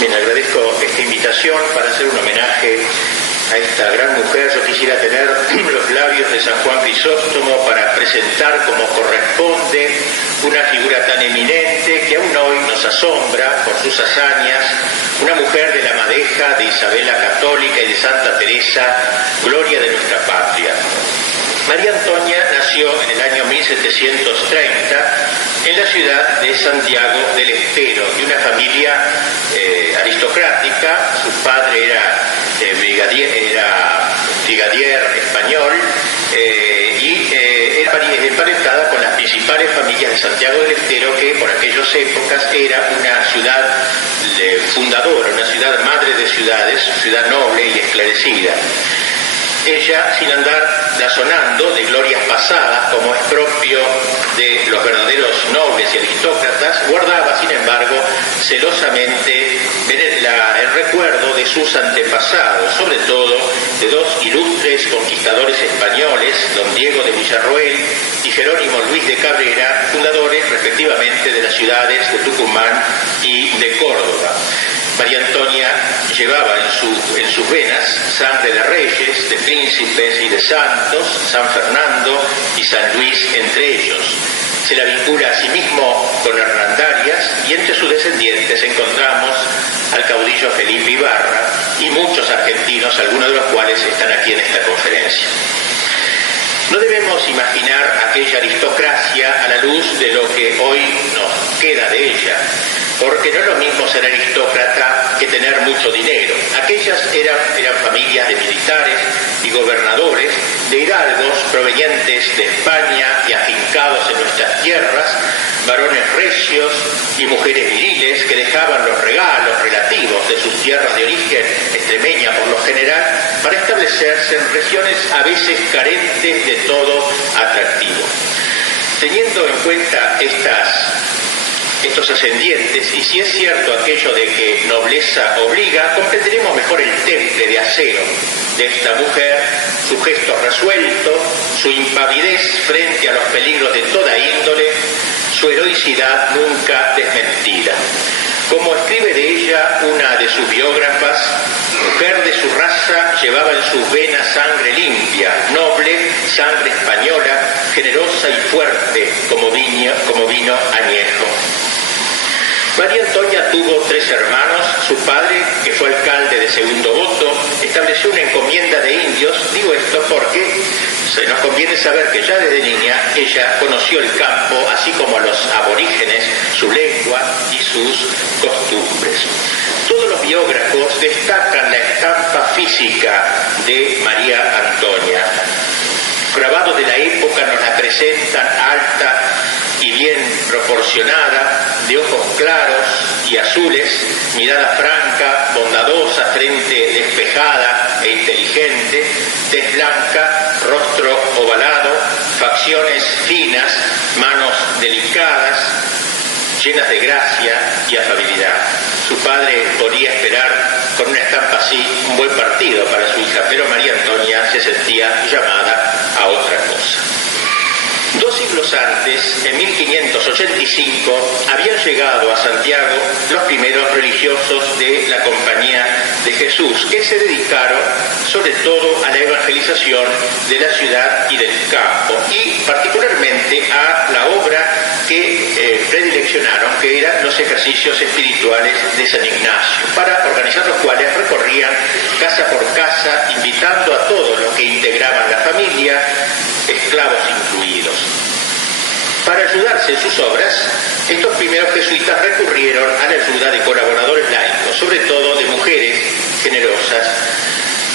Bien, agradezco esta invitación para hacer un homenaje a esta gran mujer. Yo quisiera tener los labios de San Juan Crisóstomo para presentar como corresponde una figura tan eminente que aún hoy nos asombra por sus hazañas, una mujer de la madeja de Isabel la Católica y de Santa Teresa, gloria de nuestra patria. María Antonia nació en el año 1730 en la ciudad de Santiago del Estero, de una familia aristocrática. Su padre era brigadier español y era emparentada con las principales familias de Santiago del Estero, que por aquellas épocas era una ciudad fundadora, una ciudad madre de ciudades, ciudad noble y esclarecida. Ella, sin andar blasonando de glorias pasadas, como es propio de los verdaderos nobles y aristócratas, guardaba, sin embargo, celosamente el recuerdo de sus antepasados, sobre todo de dos ilustres conquistadores españoles, don Diego de Villarroel y Jerónimo Luis de Cabrera, fundadores respectivamente de las ciudades de Tucumán y de Córdoba. María Antonia llevaba en sus venas sangre de reyes, de príncipes y de santos, San Fernando y San Luis entre ellos. Se la vincula a sí mismo con Hernandarias y entre sus descendientes encontramos al caudillo Felipe Ibarra y muchos argentinos, algunos de los cuales están aquí en esta conferencia. No debemos imaginar aquella aristocracia a la luz de lo que hoy nos queda de ella, porque no es lo mismo ser aristócrata que tener mucho dinero. Aquellas eran familias de militares y gobernadores, de hidalgos provenientes de España y afincados en nuestras tierras, varones recios y mujeres viriles que dejaban los regalos relativos de sus tierras de origen, extremeña por lo general, para establecerse en regiones a veces carentes de todo atractivo. Teniendo en cuenta estos ascendientes, y si es cierto aquello de que nobleza obliga, comprenderemos mejor el temple de acero de esta mujer, su gesto resuelto, su impavidez frente a los peligros de toda índole, su heroicidad nunca desmentida. Como escribe de ella una de sus biógrafas, mujer de su raza llevaba en sus venas sangre limpia, noble, sangre española, generosa y fuerte como vino añejo. María Antonia tuvo 3 hermanos. Su padre, que fue alcalde de segundo voto, estableció una encomienda de indios. Digo esto porque se nos conviene saber que ya desde niña ella conoció el campo, así como a los aborígenes, su lengua y sus costumbres. Todos los biógrafos destacan la estampa física de María Antonia. Grabados de la época nos la presentan alta y bien proporcionada, de ojos claros y azules, mirada franca, bondadosa, frente despejada e inteligente, tez blanca, rostro ovalado, facciones finas, manos delicadas, llenas de gracia y afabilidad. Su padre podía esperar con una estampa así un buen partido para su hija, pero María Antonia se sentía llamada a otra cosa. 2 siglos antes, en 1585, habían llegado a Santiago los primeros religiosos de la Compañía de Jesús, que se dedicaron sobre todo a la evangelización de la ciudad y del campo, y particularmente a la obra que predileccionaron, que eran los ejercicios espirituales de San Ignacio, para organizar los cuales recorrían casa por casa, invitando a todos los que integraban la familia, esclavos incluidos. Para ayudarse en sus obras, estos primeros jesuitas recurrieron a la ayuda de colaboradores laicos, sobre todo de mujeres generosas.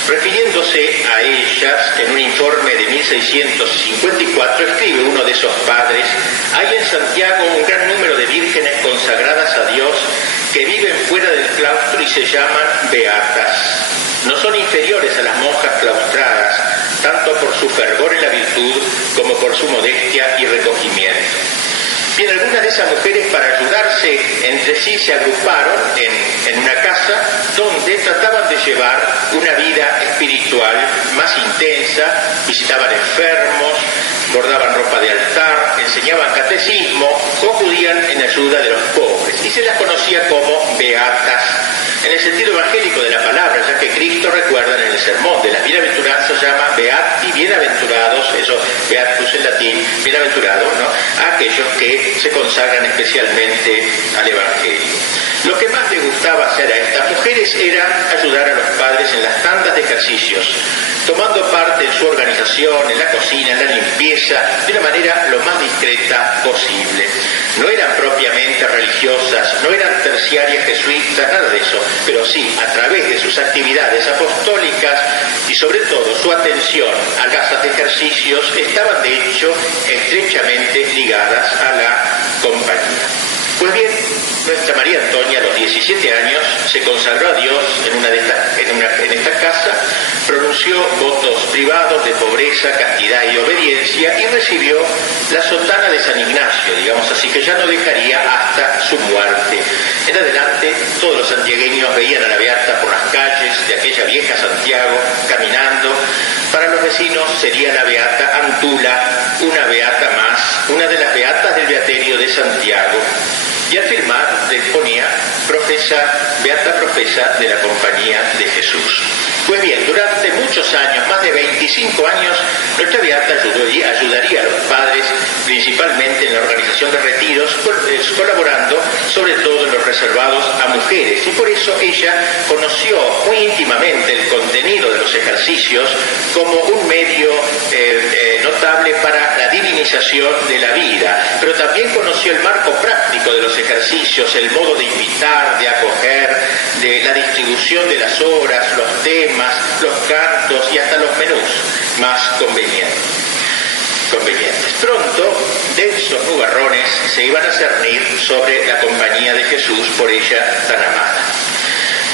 Refiriéndose a ellas, en un informe de 1654, escribe uno de esos padres: hay en Santiago un gran número de vírgenes consagradas a Dios que viven fuera del claustro y se llaman beatas. No son inferiores a las monjas claustradas, tanto por su fervor en la virtud como por su modestia y recogimiento. Bien, algunas de esas mujeres, para ayudarse entre sí, se agruparon en una casa donde trataban de llevar una vida espiritual más intensa, visitaban enfermos, bordaban ropa de altar, enseñaban catecismo o acudían en ayuda de los pobres, y se las conocía como beatas, en el sentido evangélico de la palabra, ya que Cristo, recuerdan, en el sermón de las bienaventuranzas llama beati, bienaventurados, eso beatus en latín, bienaventurado, ¿no?, a aquellos que se consagran especialmente al evangelio. Lo que más le gustaba hacer a estas mujeres era ayudar a los padres en las tandas de ejercicios, tomando parte en su organización, en la cocina, en la limpieza, de una manera lo más discreta posible. No eran propiamente religiosas, no eran terciarias jesuitas, nada de eso, pero sí, a través de sus actividades apostólicas y sobre todo su atención a las casas de ejercicios, estaban de hecho estrechamente ligadas a la compañía. Pues bien, nuestra María Antonia a los 17 años se consagró a Dios en esta casa, pronunció votos privados de pobreza, castidad y obediencia y recibió la sotana de San Ignacio, digamos así, que ya no dejaría hasta su muerte. En adelante, todos los santiagueños veían a la beata por las calles de aquella vieja Santiago, caminando. Para los vecinos sería la beata Antula, una beata más, una de las beatas del Beaterio de Santiago. Y al firmar le ponía beata profesa de la Compañía de Jesús. Pues bien, durante muchos años, más de 25 años, nuestra beata ayudaría a los padres, principalmente en la organización de retiros, colaborando sobre todo en los reservados a mujeres. Y por eso ella conoció muy íntimamente el contenido de los ejercicios como un medio notable para la divinización de la vida, pero también conoció el marco práctico de los ejercicios, el modo de invitar, de acoger, de la distribución de las horas, los temas, los cantos y hasta los menús más convenientes. Pronto, densos nubarrones se iban a cernir sobre la Compañía de Jesús, por ella tan amada.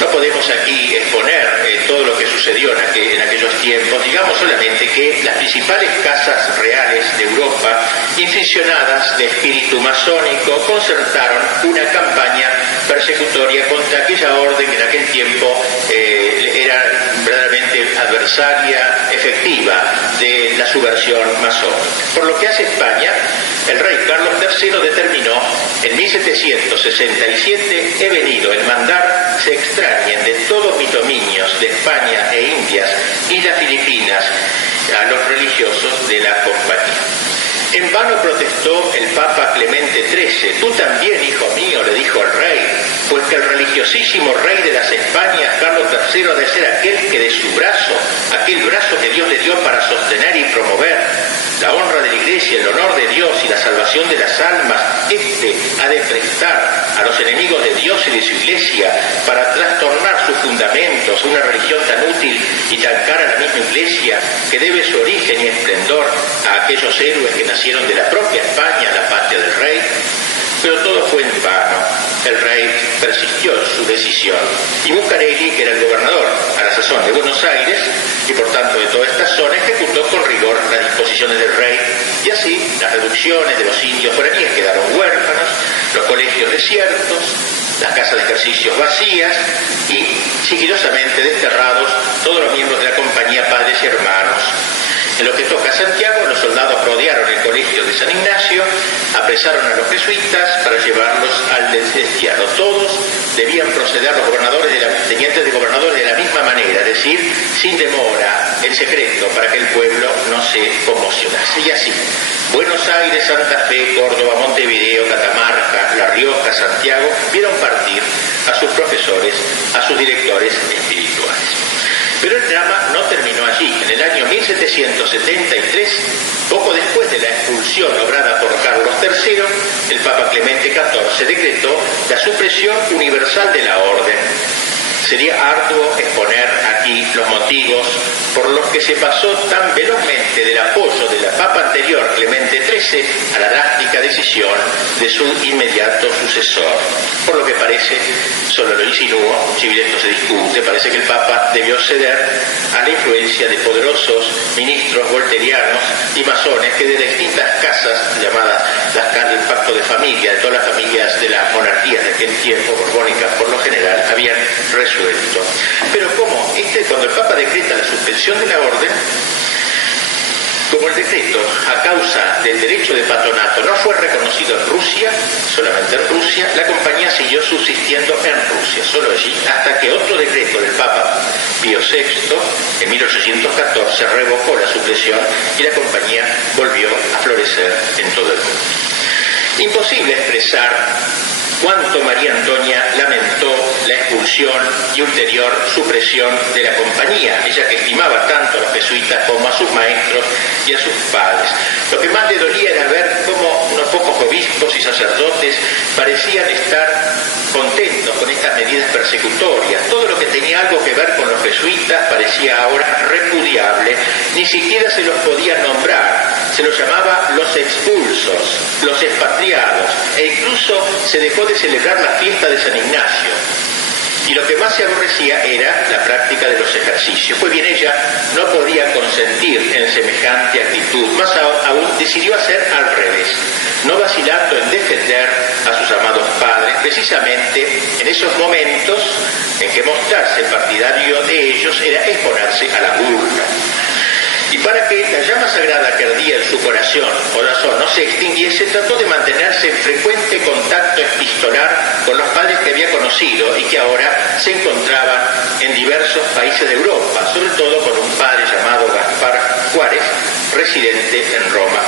No podemos aquí exponer todo lo que sucedió en aquellos tiempos, digamos solamente que las principales casas reales de Europa, inficionadas de espíritu masónico, concertaron una campaña persecutoria contra aquella orden que en aquel tiempo era verdaderamente adversaria efectiva de la subversión masónica. Por lo que hace España, el rey Carlos III determinó en 1767: he venido en mandar se extrañen de todos mis dominios de España e Indias y las Filipinas a los religiosos de la compañía. En vano protestó el Papa Clemente XIII. Tú también, hijo mío, le dijo al rey, pues que el religiosísimo rey de las Españas, Carlos III, ha de ser aquel que de su brazo, aquel brazo que Dios le dio para sostener y promover la honra de la Iglesia, el honor de Dios y la salvación de las almas, ha de prestar a los enemigos de Dios y de su Iglesia para trastornar sus fundamentos, una religión tan útil y tan cara a la misma Iglesia, que debe su origen y esplendor a aquellos héroes que nacieron de la propia España, la patria del rey. Pero todo fue en vano. El rey persistió en su decisión y Bucareli, que era el gobernador a la sazón de Buenos Aires y por tanto de toda esta zona, ejecutó con rigor las disposiciones del rey, y así las reducciones de los indios foraníes quedaron huérfanos, los colegios desiertos, las casas de ejercicios vacías y sigilosamente desterrados todos los miembros de la compañía, padres y hermanos. En lo que toca a Santiago, los soldados rodearon el colegio de San Ignacio, apresaron a los jesuitas para llevarlos al destierro. Todos debían proceder, los tenientes de gobernadores, de la misma manera, es decir, sin demora, en secreto, para que el pueblo no se conmocionase. Y así, Buenos Aires, Santa Fe, Córdoba, Montevideo, Catamarca, La Rioja, Santiago, vieron partir a sus profesores, a sus directores espirituales. Pero el drama no terminó allí. En el año 1773, poco después de la expulsión obrada por Carlos III, el Papa Clemente XIV decretó la supresión universal de la orden. Sería arduo exponer aquí los motivos por los que se pasó tan velozmente del apoyo del Papa anterior, Clemente XIII, a la drástica decisión de su inmediato sucesor. Por lo que parece, solo lo insinúo, si bien esto se discute, parece que el Papa debió ceder a la influencia de poderosos ministros volterianos y masones que de distintas casas, llamadas las casas del pacto de familia, de todas las familias de las monarquías de aquel tiempo, borbónicas por lo general, habían resuelto. Pero como cuando el Papa decreta la suspensión de la orden, como el decreto, a causa del derecho de patronato, no fue reconocido en Rusia, solamente en Rusia, la compañía siguió subsistiendo en Rusia, solo allí, hasta que otro decreto del Papa Pío VI, en 1814, revocó la supresión y la compañía volvió a florecer en todo el mundo. Imposible expresar cuánto María Antonia lamentó la expulsión y ulterior supresión de la compañía, ella que estimaba tanto a los jesuitas como a sus maestros y a sus padres. Lo que más le dolía era ver cómo unos pocos obispos y sacerdotes parecían estar contentos con estas medidas persecutorias. Todo lo que tenía algo que ver con los jesuitas parecía ahora repudiable, ni siquiera se los podía nombrar. Se los llamaba los expulsos, los expatriados, e incluso se dejó de celebrar la fiesta de San Ignacio. Y lo que más se aborrecía era la práctica de los ejercicios. Pues bien, ella no podía consentir en semejante actitud, más aún decidió hacer al revés, no vacilando en defender a sus amados padres, precisamente en esos momentos en que mostrarse partidario de ellos era exponerse a la burla. Y para que la llama sagrada que ardía en su corazón no se extinguiese, trató de mantenerse en frecuente contacto epistolar con los padres que había conocido y que ahora se encontraban en diversos países de Europa, sobre todo con un padre llamado Gaspar Juárez, residente en Roma.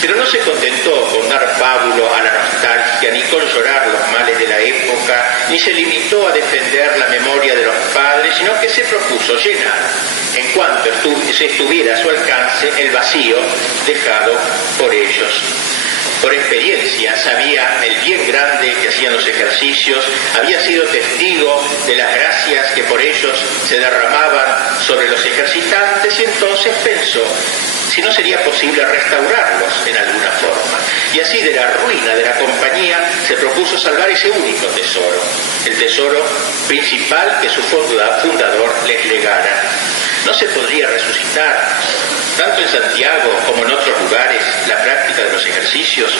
Pero no se contentó con dar pábulo a la nostalgia, ni con llorar los males de la época, ni se limitó a defender la memoria de los padres, sino que se propuso llenar, en cuanto estuviera a su alcance, el vacío dejado por ellos. Por experiencia sabía el bien grande que hacían los ejercicios, había sido testigo de las gracias que por ellos se derramaban sobre los ejercitantes, y entonces pensó si no sería posible restaurarlos en alguna forma. Y así, de la ruina de la compañía, se propuso salvar ese único tesoro, el tesoro principal que su fundador les legara. No se podría resucitar, tanto en Santiago como en otros lugares, la práctica de los ejercicios,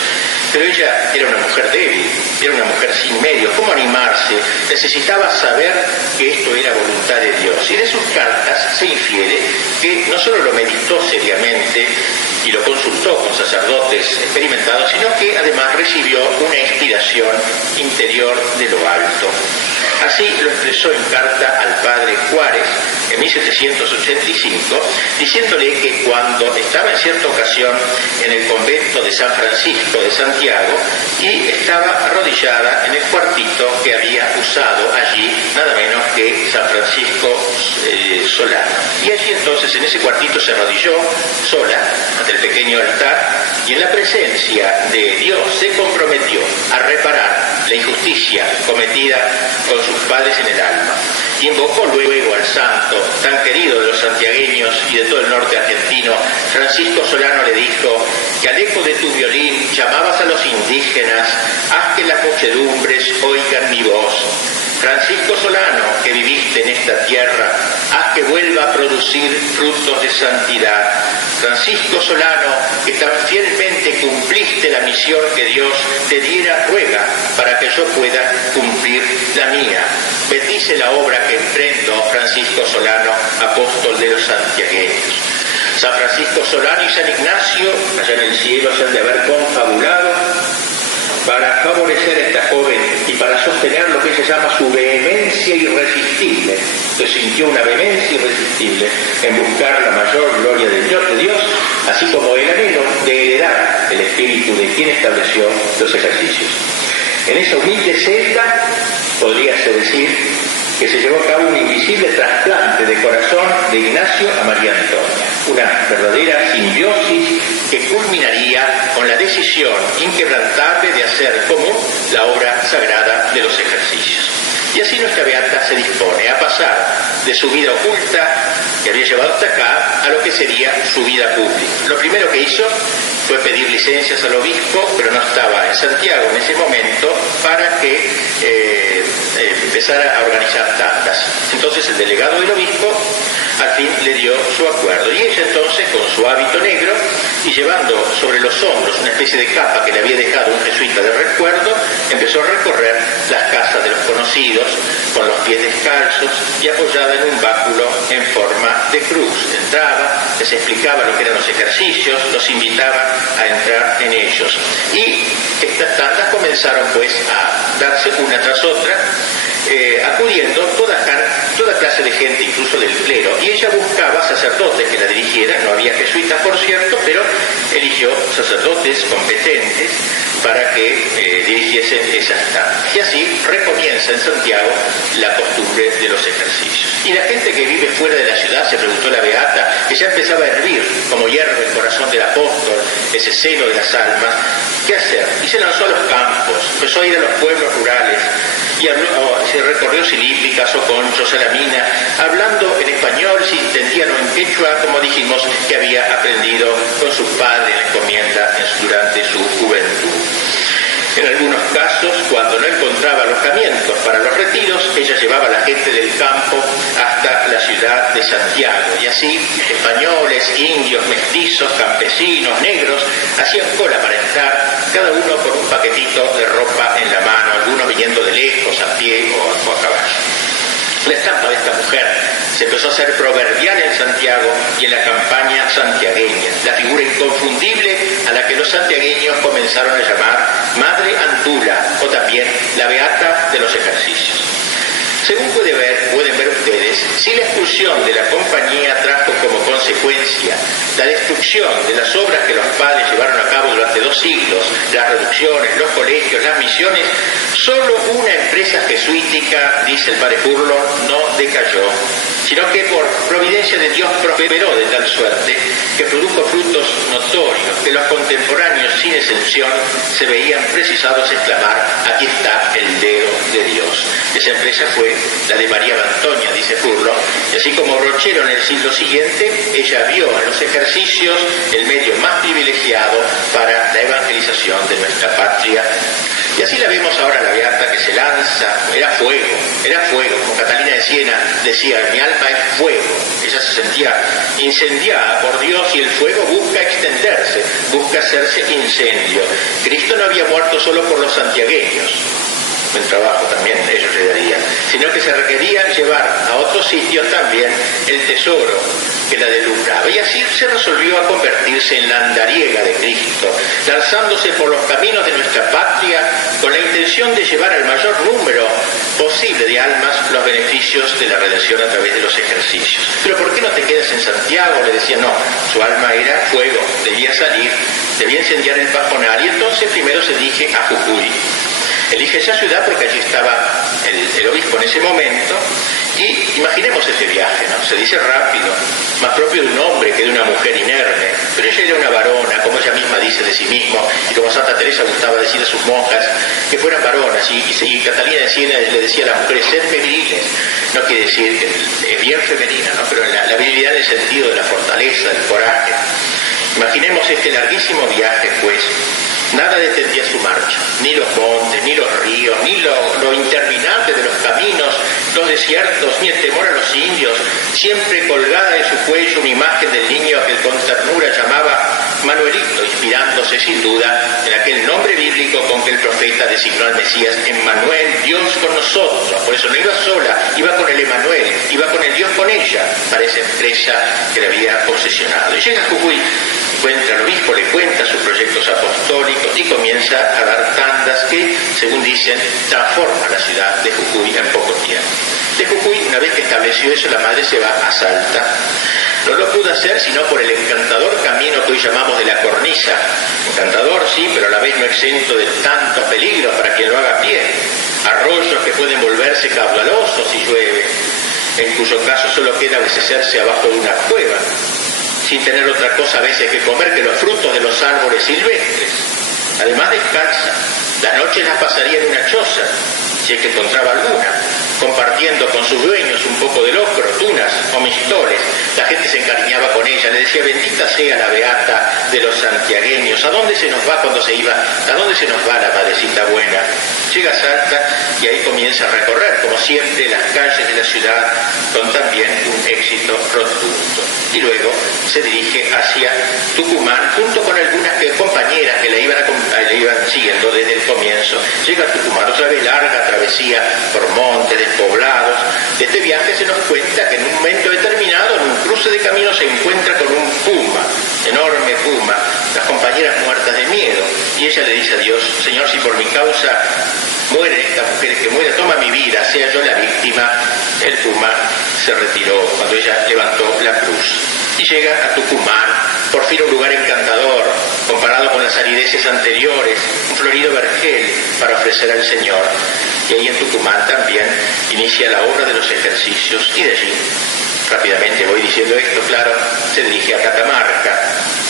pero ella era una mujer débil, era una mujer sin medios. ¿Cómo animarse? Necesitaba saber que esto era voluntad de Dios. Y de sus cartas se infiere que no solo lo meditó seriamente y lo consultó con sacerdotes experimentados, sino que además recibió una inspiración interior de lo alto. Así lo expresó en carta al padre Juárez en 1785, diciéndole que cuando estaba en cierta ocasión en el convento de San Francisco de Santiago y estaba arrodillada en el cuartito que había usado allí nada menos que San Francisco Solano. Y allí entonces en ese cuartito se arrodilló sola ante el pequeño altar y en la presencia de Dios se comprometió a reparar la injusticia cometida con sus padres en el alma. Invocó luego al santo, tan querido de los santiagueños y de todo el norte argentino. Francisco Solano le dijo que al eco de tu violín llamabas a los indígenas, haz que las muchedumbres oigan mi voz. Francisco Solano, que viviste en esta tierra, haz que vuelva a producir frutos de santidad. Francisco Solano, que tan fielmente cumpliste la misión que Dios te diera, ruega para que yo pueda cumplir la mía. Bendice la obra que emprendo, Francisco Solano, apóstol de los santiagueños. San Francisco Solano y San Ignacio, allá en el cielo, se han de haber confabulado para favorecer a esta joven y para sostener lo que se llama su vehemencia irresistible, que sintió una vehemencia irresistible en buscar la mayor gloria de Dios, así como el anhelo de heredar el espíritu de quien estableció los ejercicios. En esa humilde celda, podríase decir, que se llevó a cabo un invisible trasplante de corazón de Ignacio a María Antonia, una verdadera simbiosis que culminaría con la decisión inquebrantable de hacer común la obra sagrada de los ejercicios. Y así nuestra beata se dispone a pasar de su vida oculta, que había llevado hasta acá, a lo que sería su vida pública. Lo primero que hizo fue pedir licencias al obispo, pero no estaba en Santiago en ese momento, para que empezara a organizar tandas. Entonces el delegado del obispo al fin le dio su acuerdo, y ella entonces, con su hábito negro y llevando sobre los hombros una especie de capa que le había dejado un jesuita de recuerdo, empezó a recorrer las casas de los conocidos con los pies descalzos y apoyada en un báculo en forma de cruz. Entraba, les explicaba lo que eran los ejercicios, los invitaba a entrar en ellos, y estas tandas comenzaron pues a darse una tras otra, acudiendo toda clase de gente, incluso del clero, y ella buscaba sacerdotes que la dirigieran. No había jesuitas, por cierto, pero eligió sacerdotes competentes para que dirigiesen esas tandas. Y así recomienza en Santiago la costumbre de los ejercicios. Y la gente que vive fuera de la ciudad, se preguntó la beata, que ya empezaba a hervir como hierve el corazón del apóstol, ese celo de las almas, ¿qué hacer? Y se lanzó a los campos, empezó a ir a los pueblos rurales, y se recorrió Silípicas, Oconcho, Salamina, hablando en español, si entendían, o en quechua, como dijimos, que había aprendido con su padre en la encomienda durante su juventud. En algunos casos, cuando no encontraba alojamientos para los retiros, ella llevaba a la gente del campo hasta la ciudad de Santiago, y así españoles, indios, mestizos, campesinos, negros, hacían cola para entrar, cada uno con un paquetito de ropa en la mano, algunos viniendo de lejos, a pie o a caballo. La estampa de esta mujer se empezó a hacer proverbial en Santiago y en la campaña santiagueña, la figura inconfundible a la que los santiagueños comenzaron a llamar Madre Antula, o también la Beata de los Ejercicios. Según pueden ver ustedes, si la expulsión de la compañía trajo como consecuencia la destrucción de las obras que los padres llevaron a cabo durante 2 siglos, las reducciones, los colegios, las misiones, solo una empresa jesuítica, dice el padre Furlong, no decayó, sino que por providencia de Dios prosperó de tal suerte que produjo frutos notorios, que los contemporáneos, sin excepción, se veían precisados a exclamar: aquí está el dedo de Dios. Esa empresa fue la de María Antonia, dice Furlong, y así como Brochero en el siglo siguiente, ella vio en los ejercicios el medio más privilegiado para la evangelización de nuestra patria. Y así la vemos ahora, la beata que se lanza, era fuego, como Catalina de Siena decía: mi alma es fuego. Ella se sentía incendiada por Dios, y el fuego busca extenderse, busca hacerse incendio. Cristo no había muerto solo por los santiagueños, buen trabajo también ellos le darían, sino que se requería llevar a otros sitios también el tesoro que la deslumbraba, y así se resolvió a convertirse en la andariega de Cristo, lanzándose por los caminos de nuestra patria con la intención de llevar al mayor número posible de almas los beneficios de la redención a través de los ejercicios. Pero ¿por qué no te quedas en Santiago? Le decía. No, su alma era fuego, debía salir, debía incendiar el Pajonal, y entonces primero se dirige a Jujuy. Elige esa ciudad porque allí estaba el obispo en ese momento, y imaginemos ese viaje, ¿no? Se dice rápido, más propio de un hombre que de una mujer inerme, pero ella era una varona, como ella misma dice de sí misma, y como Santa Teresa gustaba decir a sus monjas que fueran varonas, y Catalina de Siena le decía a las mujeres: ser viriles. No quiere decir que es bien femenina, ¿no? Pero la virilidad en el sentido de la fortaleza, del coraje. Imaginemos este larguísimo viaje, pues. Nada detendía su marcha, ni los montes, ni los ríos, ni lo interminable de los caminos, los desiertos, ni el temor a los indios, siempre colgada en su cuello una imagen del niño que con ternura llamaba Manuelito, inspirándose sin duda en aquel nombre bíblico con que el profeta designó al Mesías: Emmanuel, Dios con nosotros. Por eso no iba sola, iba con el Emmanuel, iba con el Dios con ella, para esa empresa que le había posesionado. Y llega a Jujuy, encuentra al obispo, le cuenta sus proyectos apostólicos y comienza a dar tandas que, según dicen, transforma la ciudad de Jujuy en poco tiempo. De Jujuy, una vez que estableció eso, la madre se va a Salta. No lo pudo hacer sino por el encantador camino que hoy llamamos de la Cornisa. Encantador, sí, pero a la vez no exento de tantos peligros para quien lo haga a pie. Arroyos que pueden volverse caudalosos si llueve, en cuyo caso solo queda abastecerse abajo de una cueva, sin tener otra cosa a veces que comer que los frutos de los árboles silvestres. Además descansa, las noches las pasaría en una choza, si es que encontraba alguna, compartiendo con sus dueños un poco de locro, tunas o mistoles. La gente se encariñaba con ella, le decía: bendita sea la beata de los santiagueños. ¿A dónde se nos va cuando se iba? ¿A dónde se nos va la madrecita buena? Llega a Salta y ahí comienza a recorrer, como siempre, las calles de la ciudad con también un éxito rotundo. Y luego se dirige hacia Tucumán junto con algunas compañeras que le iban siguiendo desde el comienzo. Llega a Tucumán, otra vez larga travesía por montes, despoblados. De este viaje se nos cuenta que en un momento determinado, en un cruce de camino, se encuentra con un puma, enorme puma, las compañeras muertas de miedo, y ella le dice a Dios: Señor, si por mi causa muere esta mujer, que muera, toma mi vida, sea yo la víctima. El puma se retiró cuando ella levantó la cruz y llega a Tucumán, por fin un lugar encantador comparado con las arideces anteriores, un florido vergel para ofrecer al Señor. Y ahí en Tucumán también inicia la obra de los ejercicios, y de allí, rápidamente voy diciendo esto, claro, se dirige a Catamarca,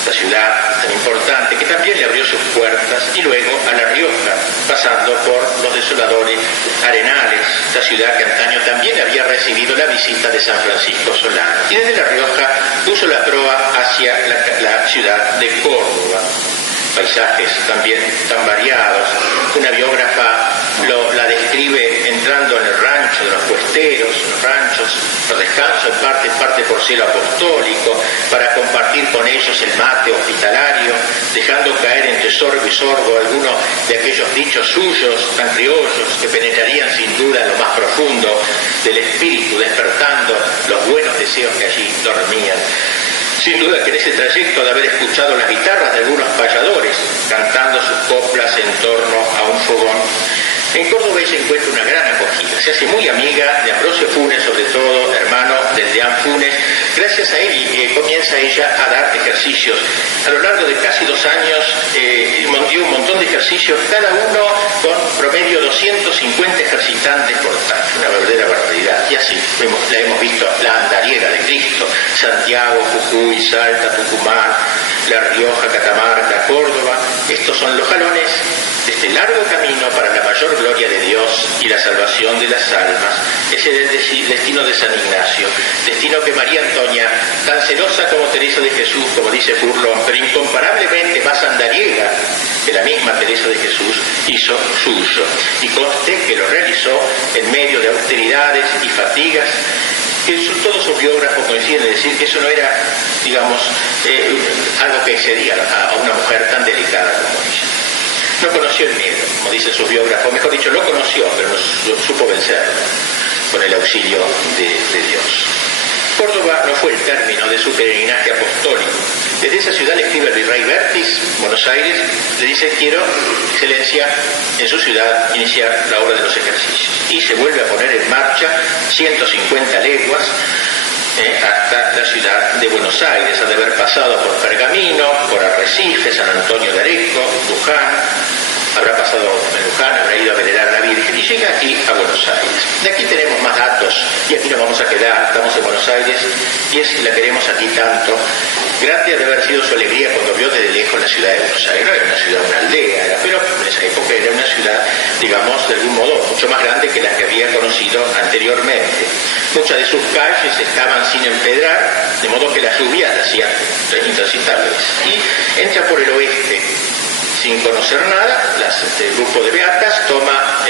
la ciudad tan importante que también le abrió sus puertas, y luego a La Rioja, pasando por los desoladores Arenales, la ciudad que antaño también había recibido la visita de San Francisco Solano. Y desde La Rioja puso la proa hacia la ciudad de Córdoba. Paisajes también tan variados. Una biógrafa la describe entrando en el rancho de los cuesteros, los ranchos, por descanso, en parte por cielo apostólico, para compartir con ellos el mate hospitalario, dejando caer entre sorbo y sorbo algunos de aquellos dichos suyos tan criollos que penetrarían sin duda en lo más profundo del espíritu, despertando los buenos deseos que allí dormían. Sin duda que en ese trayecto de haber escuchado las guitarras de algunos payadores cantando sus coplas en torno a un fogón, en Córdoba ella encuentra una gran acogida. Se hace muy amiga de Ambrosio Funes, sobre todo hermano del deán Funes. Gracias a él comienza ella a dar ejercicios. A lo largo de casi 2 años dio un montón de ejercicios, cada uno con promedio 250 ejercitantes por tanto, una verdadera barbaridad. Y así la hemos visto, la andariega de Cristo: Santiago, Jujuy, Salta, Tucumán, La Rioja, Catamarca, Córdoba. Estos son los jalones de este largo camino para la mayor gloria de Dios y la salvación de las almas. Ese es el destino de San Ignacio, destino que María Antonia, tan celosa como Teresa de Jesús, como dice Furlón, pero incomparablemente más andariega que la misma Teresa de Jesús, hizo suyo. Y conste que lo realizó en medio de austeridades y fatigas, que todos sus biógrafos coinciden en decir que eso no era, digamos, algo que excedía a una mujer tan delicada como ella. No conoció el miedo, como dicen sus biógrafos, mejor dicho, lo conoció, pero no supo vencerlo con el auxilio de Dios. Córdoba no fue el término de su peregrinaje apostólico. Desde esa ciudad le escribe el virrey Bertis, Buenos Aires, le dice: quiero, excelencia, en su ciudad iniciar la obra de los ejercicios. Y se vuelve a poner en marcha 150 leguas hasta la ciudad de Buenos Aires, ha de haber pasado por Pergamino, por Arrecife, San Antonio de Areco, Luján, habrá pasado en Luján, habrá ido a venerar a la Virgen y llega aquí a Buenos Aires. De aquí tenemos más datos y aquí nos vamos a quedar, estamos en Buenos Aires y la queremos aquí tanto. Grande de haber sido su alegría cuando vio desde lejos la ciudad de Buenos Aires. No era una ciudad, una aldea, pero en esa época era una ciudad, digamos, de algún modo mucho más grande que las que había conocido anteriormente. Muchas de sus calles estaban sin empedrar, de modo que las lluvias las hacían intransitables. Y entra por el oeste, sin conocer nada, el grupo de beatas toma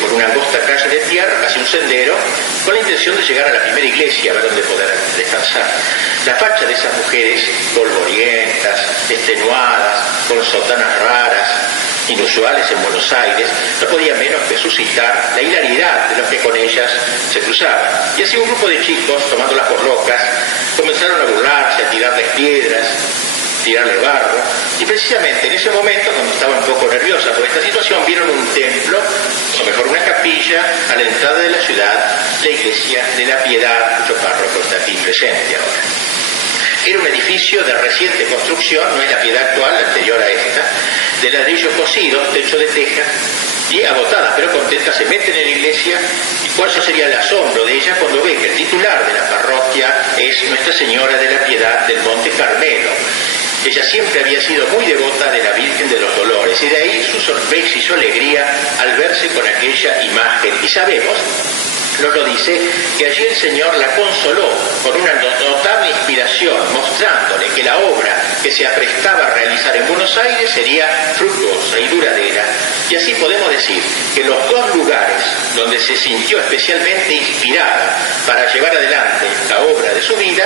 por una angosta calle de tierra, hacia un sendero, con la intención de llegar a la primera iglesia, a ver dónde poder descansar. La facha de esas mujeres, polvorientas, extenuadas, con sotanas raras, inusuales en Buenos Aires, no podía menos que suscitar la hilaridad de los que con ellas se cruzaban. Y así un grupo de chicos, tomándolas por locas, comenzaron a burlarse, a tirarles piedras, tirarle barro, y precisamente en ese momento, cuando estaba un poco nerviosa por esta situación, vieron un templo, o mejor una capilla, a la entrada de la ciudad, la iglesia de la Piedad, cuyo párroco está aquí presente ahora. Era un edificio de reciente construcción, no es la Piedad actual, la anterior a esta, de ladrillos cocidos, techo de teja, y agotada, pero contenta, se meten en la iglesia, y cuál sería el asombro de ella cuando ve que el titular de la parroquia es Nuestra Señora de la Piedad del Monte Carmelo. Ella siempre había sido muy devota de la Virgen de los Dolores, y de ahí su sorpresa y su alegría al verse conmoverse con aquella imagen. Y sabemos, nos lo dice, que allí el Señor la consoló con una notable inspiración, mostrándole que la obra que se aprestaba a realizar en Buenos Aires sería fructuosa y duradera. Y así podemos decir que los dos lugares donde se sintió especialmente inspirada para llevar adelante la obra de su vida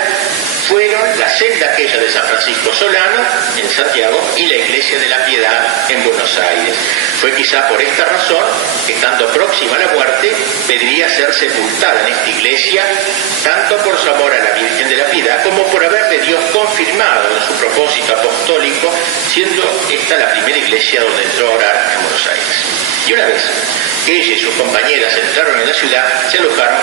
fueron la celda aquella de San Francisco Solano en Santiago y la Iglesia de la Piedad en Buenos Aires. Fue quizá por esta razón que, estando próxima a la muerte, pediría ser sepultada en esta iglesia, tanto por su amor a la Virgen de la Piedad como por haber de Dios confirmado en su propósito apostólico, siendo esta la primera iglesia donde entró a orar en Buenos Aires. Y una vez que ella y sus compañeras entraron en la ciudad, se alojaron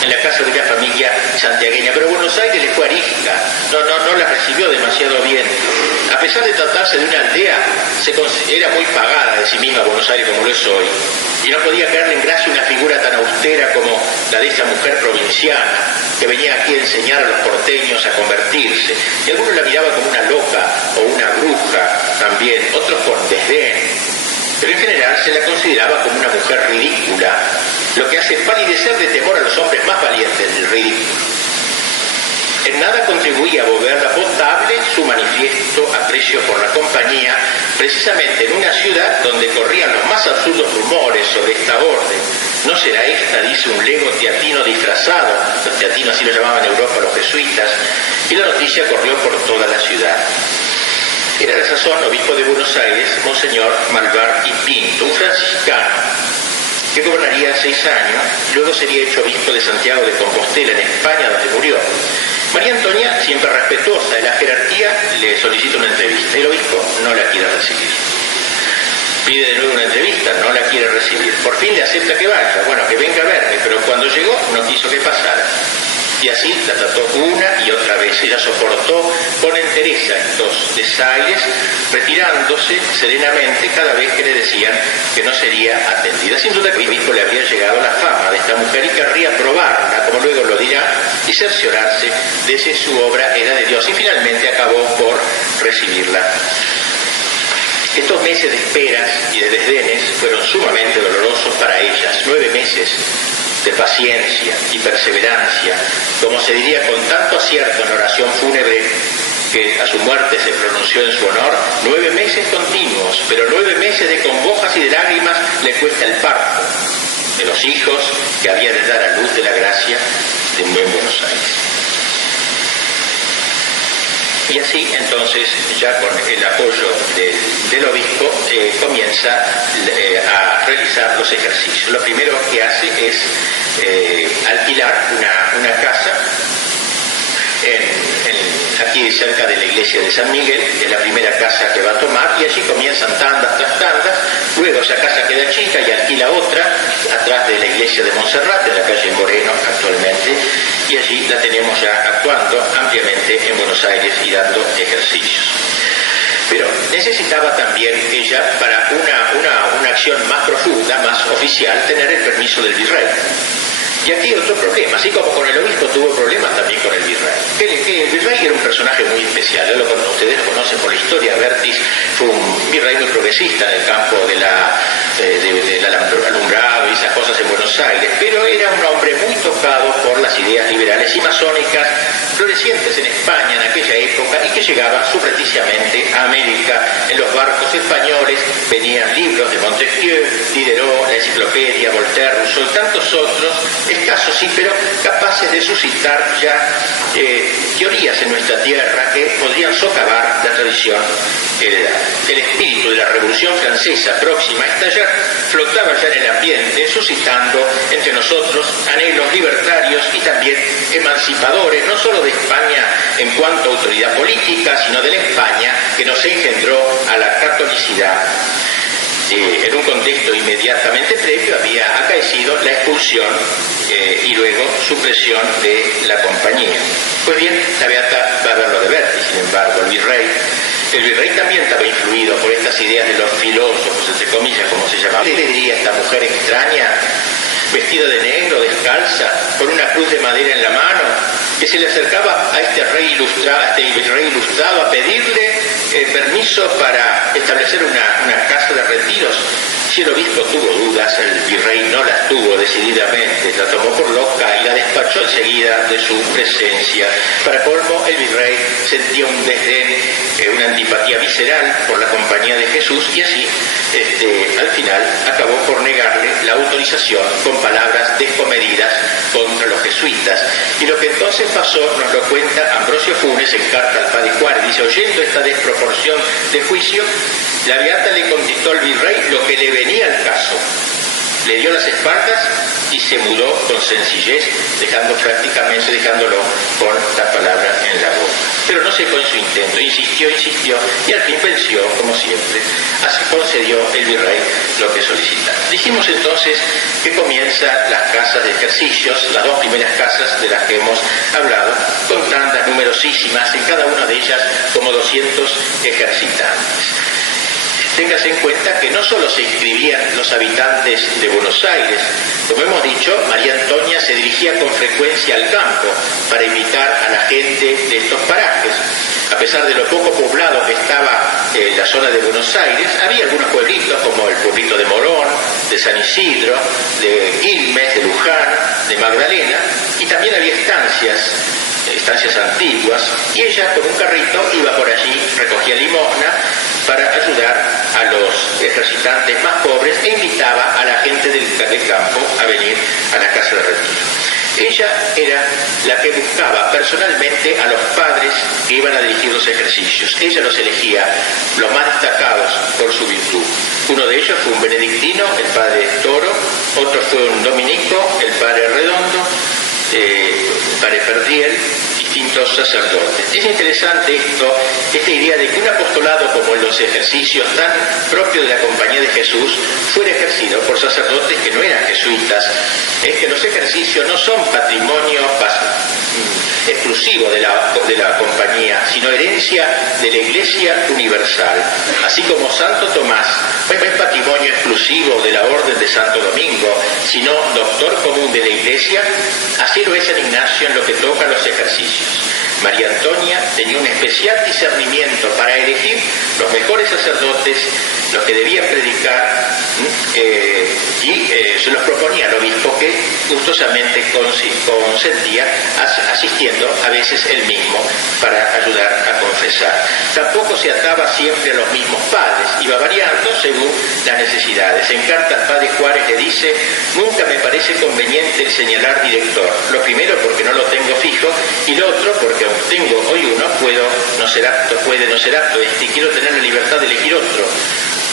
en la casa de una familia santiagueña, pero Buenos Aires le fue arística, no la recibió demasiado bien. A pesar de tratarse de una aldea, era muy pagada de sí misma Buenos Aires como lo es hoy, y no podía caerle en gracia una figura tan austera como la de esta mujer provinciana, que venía aquí a enseñar a los porteños a convertirse, y algunos la miraban como una loca o una bruja también, otros con desdén, pero en general se la consideraba como una mujer ridícula, lo que hace palidecer de temor a los hombres más valientes del ridículo. En nada contribuía a volverla potable su manifiesto aprecio por la compañía, precisamente en una ciudad donde corrían los más absurdos rumores sobre esta orden. ¿No será esta, dice, un lego teatino disfrazado? Los teatinos así lo llamaban en Europa los jesuitas, y la noticia corrió por toda la ciudad. Era de sazón obispo de Buenos Aires, Monseñor Malvar y Pinto, un franciscano que gobernaría 6 años, luego sería hecho obispo de Santiago de Compostela, en España, donde murió. María Antonia, siempre respetuosa de la jerarquía, le solicita una entrevista. El obispo no la quiere recibir. Pide de nuevo una entrevista, no la quiere recibir. Por fin le acepta que vaya, bueno, que venga a verme, pero cuando llegó no quiso que pasara. Y así la trató una y otra vez. Ella soportó con entereza estos desaires, retirándose serenamente cada vez que le decían que no sería atendida. Sin duda que el obispo le había llegado la fama de esta mujer y querría probarla, como luego lo dirá, y cerciorarse de si su obra era de Dios. Y finalmente acabó por recibirla. Estos meses de esperas y de desdenes fueron sumamente dolorosos para ellas. 9 meses de paciencia y perseverancia, como se diría con tanto acierto en la oración fúnebre que a su muerte se pronunció en su honor. 9 meses continuos, pero 9 meses de congojas y de lágrimas le cuesta el parto de los hijos que había de dar a luz de la gracia de un buen Buenos Aires. Y así entonces, ya con el apoyo del obispo, comienza a realizar los ejercicios. Lo primero que hace es alquilar una casa aquí cerca de la iglesia de San Miguel, es la primera casa que va a tomar, y allí comienzan tandas tras tandas. Luego esa casa queda chica y alquila otra atrás de la iglesia de Montserrat, en la calle Moreno actualmente, y allí la tenemos ya actuando ampliamente en Buenos Aires y dando ejercicios. Pero necesitaba también ella, para una acción más profunda, más oficial, tener el permiso del virrey. Y aquí hay otro problema, así como con el obispo tuvo problemas también con el virrey. El virrey era un personaje muy especial, ustedes lo conocen por la historia. Bertis fue un virrey muy progresista en el campo del alumbrado y esas cosas en Buenos Aires, pero era un hombre muy tocado por las ideas liberales y masónicas florecientes en España en aquella época y que llegaban subrepticiamente a América. En los barcos españoles venían libros de Montesquieu, Diderot, la enciclopedia, Voltaire, Rousseau, tantos otros, escasos sí, pero capaces de suscitar ya teorías en nuestra tierra que podrían socavar la tradición heredada. El espíritu de la Revolución Francesa próxima a estallar flotaba ya en el ambiente, suscitando entre nosotros anhelos libertarios y también emancipadores, no solo de España en cuanto a autoridad política, sino de la España que nos engendró a la catolicidad. En un contexto inmediatamente previo había acaecido la expulsión y luego supresión de la compañía. Pues bien, la beata va a ver lo de Berti, sin embargo, el virrey también estaba influido por estas ideas de los filósofos, entre comillas, como se llamaba. ¿Qué le diría a esta mujer extraña, vestida de negro, descalza, con una cruz de madera en la mano, que se le acercaba a este rey ilustrado a pedirle permiso para establecer una casa de retiros. Si el obispo tuvo dudas, el virrey no las tuvo decididamente, la tomó por loca y la despachó enseguida de su presencia. Para colmo, el virrey sentía un desdén, una antipatía visceral por la compañía de Jesús y así, al final, acabó por negarle la autorización con palabras descomedidas contra los jesuitas. Y lo que entonces pasó nos lo cuenta Ambrosio Funes en carta al padre Juárez. Dice: oyendo esta desproporción de juicio, la beata le contestó al virrey lo que le venía al caso. Le dio las espaldas y se mudó con sencillez, dejándolo con la palabra en la boca. Pero no cejó en su intento, insistió y al fin venció, como siempre. Así concedió el virrey lo que solicitaba. Dijimos entonces que comienzan las casas de ejercicios, las dos primeras casas de las que hemos hablado, con tandas numerosísimas, en cada una de ellas como 200 ejercitantes. Téngase en cuenta que no solo se inscribían los habitantes de Buenos Aires. Como hemos dicho, María Antonia se dirigía con frecuencia al campo para invitar a la gente de estos parajes. A pesar de lo poco poblado que estaba la zona de Buenos Aires, había algunos pueblitos como el pueblito de Morón, de San Isidro, de Quilmes, de Luján, de Magdalena, y también había estancias antiguas, y ella con un carrito iba por allí, recogía limosna para ayudar a los ejercitantes más pobres e invitaba a la gente del campo a venir a la casa de retiro. Ella era la que buscaba personalmente a los padres que iban a dirigir los ejercicios. Ella los elegía, los más destacados por su virtud. Uno de ellos fue un benedictino, el padre Toro, otro fue un dominico, el padre Redondo, el padre Ferdiel, distintos sacerdotes. Es interesante esta idea de que un apostolado como en los ejercicios tan propio de la Compañía de Jesús fuera ejercido por sacerdotes que no eran jesuitas. Es que los ejercicios no son patrimonio exclusivo de la Compañía, sino herencia de la Iglesia Universal. Así como Santo Tomás no es patrimonio exclusivo de la Orden de Santo Domingo, sino doctor común de la Iglesia, así lo es San Ignacio en lo que toca a los ejercicios. María Antonia tenía un especial discernimiento para elegir los mejores sacerdotes, los que debían predicar, y se los proponía al obispo, que gustosamente consentía, asistiendo a veces él mismo para ayudar a confesar. Tampoco se ataba siempre a los mismos padres, iba variando según las necesidades. En carta al padre Juárez le dice: nunca me parece conveniente el señalar director. Lo primero porque no lo tengo fijo, y lo otro porque aunque tengo hoy uno, puede no ser apto, y quiero tener la libertad de elegir otro,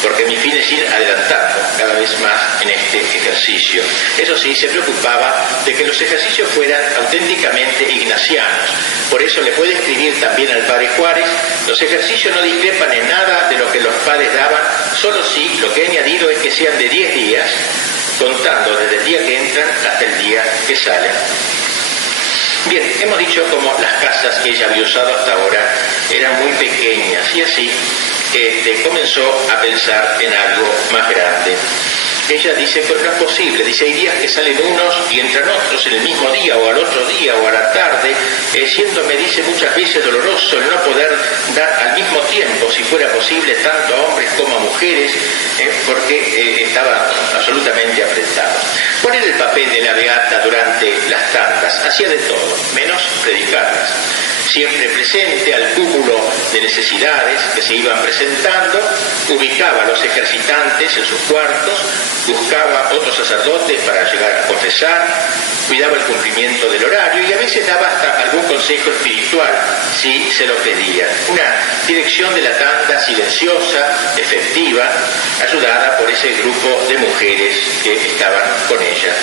porque mi fin es ir adelantando cada vez más en este ejercicio. Eso sí, se preocupaba de que los ejercicios fueran auténticamente ignacianos. Por eso le puede escribir también al padre Juárez: los ejercicios no discrepan en nada de lo que los padres daban, solo sí lo que he añadido es que sean de 10 días, contando desde el día que entran hasta el día que salen. Bien, hemos dicho como las casas que ella había usado hasta ahora eran muy pequeñas, y así comenzó a pensar en algo más grande. Ella dice: pues no es posible, dice, hay días que salen unos y entran otros en el mismo día o al otro día o a la tarde, siendo, me dice, muchas veces doloroso el no poder dar al mismo tiempo, si fuera posible, tanto a hombres como a mujeres, porque estaba absolutamente apretado. ¿Cuál era el papel de la beata durante las tandas? Hacía de todo, menos predicarlas. Siempre presente al cúmulo de necesidades que se iban presentando, ubicaba a los ejercitantes en sus cuartos, buscaba otros sacerdotes para llegar a confesar, cuidaba el cumplimiento del horario y a veces daba hasta algún consejo espiritual si se lo pedía. Una dirección de la tanda silenciosa, efectiva, ayudada por ese grupo de mujeres que estaban con ella.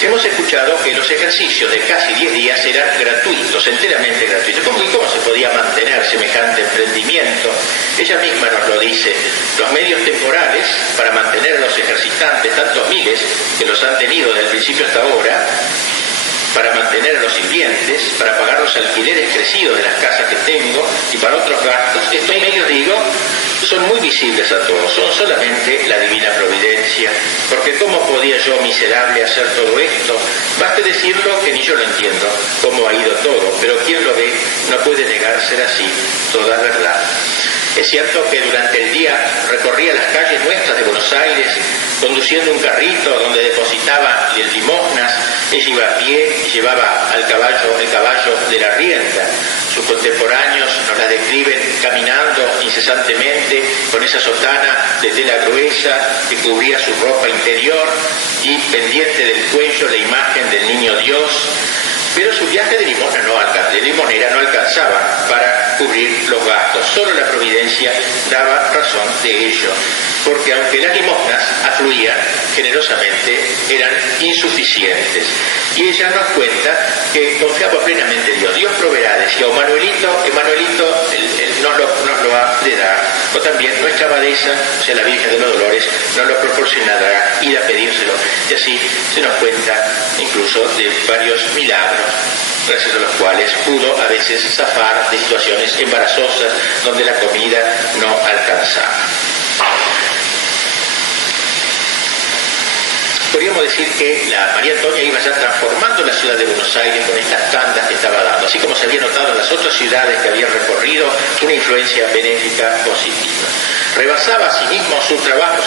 Hemos escuchado que los ejercicios de casi 10 días eran gratuitos, enteramente gratuitos. ¿Cómo se podía mantener semejante emprendimiento? Ella misma nos lo dice: los medios temporales para mantener a los ejercitantes, tantos miles que los han tenido desde el principio hasta ahora, para mantener a los sirvientes, para pagar los alquileres crecidos de las casas que tengo y para otros gastos, estos medios, digo, son muy visibles a todos, son solamente la divina providencia, porque ¿cómo podía yo yo, miserable, hacer todo esto? Baste decirlo que ni yo lo entiendo, cómo ha ido todo, pero quien lo ve no puede negar ser así, toda verdad. Es cierto que durante el día recorría las calles nuestras de Buenos Aires, conduciendo un carrito donde depositaba limosnas. Ella iba a pie y llevaba el caballo de la rienda. Sus contemporáneos nos la describen caminando incesantemente con esa sotana de tela gruesa que cubría su ropa interior y pendiente del cuello la imagen del niño Dios. Pero su viaje de limonera no alcanzaba para cubrir los gastos. Solo la providencia daba razón de ello, porque aunque las limosnas afluían generosamente, eran insuficientes. Y ella nos cuenta que confiaba plenamente en Dios. Dios proveerá, decía, o Manuelito nos lo ha de dar, o también nuestra abadesa, o sea, la Virgen de los Dolores, nos lo proporcionará, ir a pedírselo. Y así se nos cuenta incluso de varios milagros, gracias a los cuales pudo a veces zafar de situaciones embarazosas donde la comida no alcanzaba. Podríamos decir que la María Antonia iba ya transformando la ciudad de Buenos Aires con estas tandas que estaba dando, así como se había notado en las otras ciudades que había recorrido, una influencia benéfica positiva. Rebasaba asimismo su trabajo,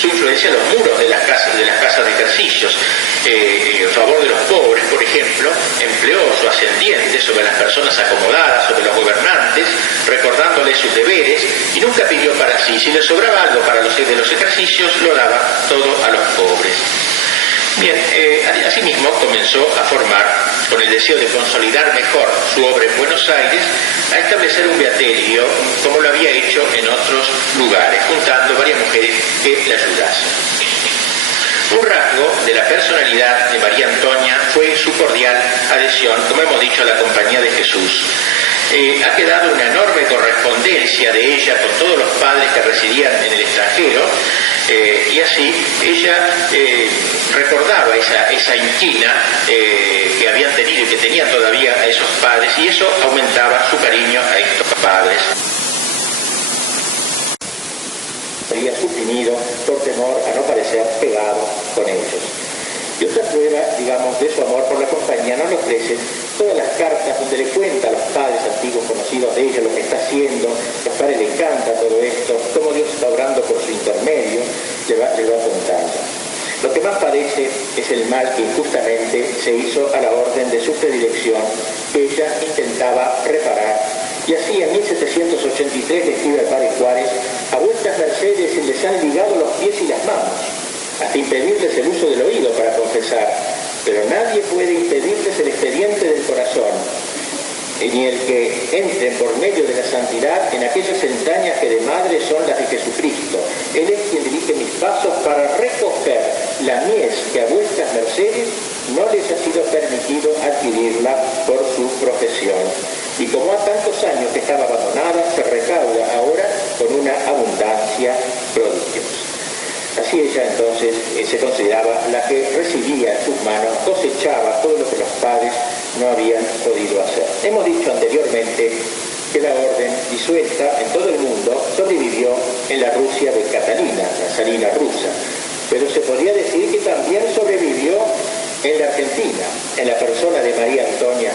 su influencia en los muros de las casas de ejercicios. En favor de los pobres, por ejemplo, empleó su ascendiente sobre las personas acomodadas, sobre los gobernantes, recordándoles sus deberes, y nunca pidió para sí. Si le sobraba algo para los ejercicios, lo daba todo a los pobres. Bien, asimismo comenzó a formar, con el deseo de consolidar mejor su obra en Buenos Aires, a establecer un beaterio, como lo había hecho en otros lugares, juntando varias mujeres que le ayudasen. Un rasgo de la personalidad de María Antonia fue su cordial adhesión, como hemos dicho, a la Compañía de Jesús. Ha quedado una enorme correspondencia de ella con todos los padres que residían en el extranjero, y así ella recordaba esa inquina que habían tenido y que tenían todavía a esos padres, y eso aumentaba su cariño a estos padres. Había suprimido por temor a no parecer pegado con ellos. Y otra prueba, digamos, de su amor por la compañía nos lo ofrecen todas las cartas donde le cuenta a los padres antiguos conocidos de ella lo que está haciendo. A los padres le encanta todo esto, cómo Dios está obrando por su intermedio, le va contando. Lo que más padece es el mal que injustamente se hizo a la orden de su predilección, que ella intentaba reparar. Y así en 1783 le escribe al padre Juárez: a vuestras mercedes se les han ligado los pies y las manos, hasta impedirles el uso del oído para confesar, pero nadie puede impedirles el expediente del corazón, ni el que entren por medio de la santidad en aquellas entrañas que de madre son las de Jesucristo. Él es quien dirige mis pasos para recoger la mies que a vuestras mercedes no les ha sido permitido adquirirla por su profesión. Y como ha tantos años que estaba abandonada, se recauda ahora con una abundancia prodigiosa. Así ella entonces se consideraba la que recibía en sus manos, cosechaba todo lo que los padres no habían podido hacer. Hemos dicho anteriormente que la orden disuelta en todo el mundo sobrevivió en la Rusia de Catalina, la zarina rusa, pero se podría decir que también sobrevivió en la Argentina, en la persona de María Antonia.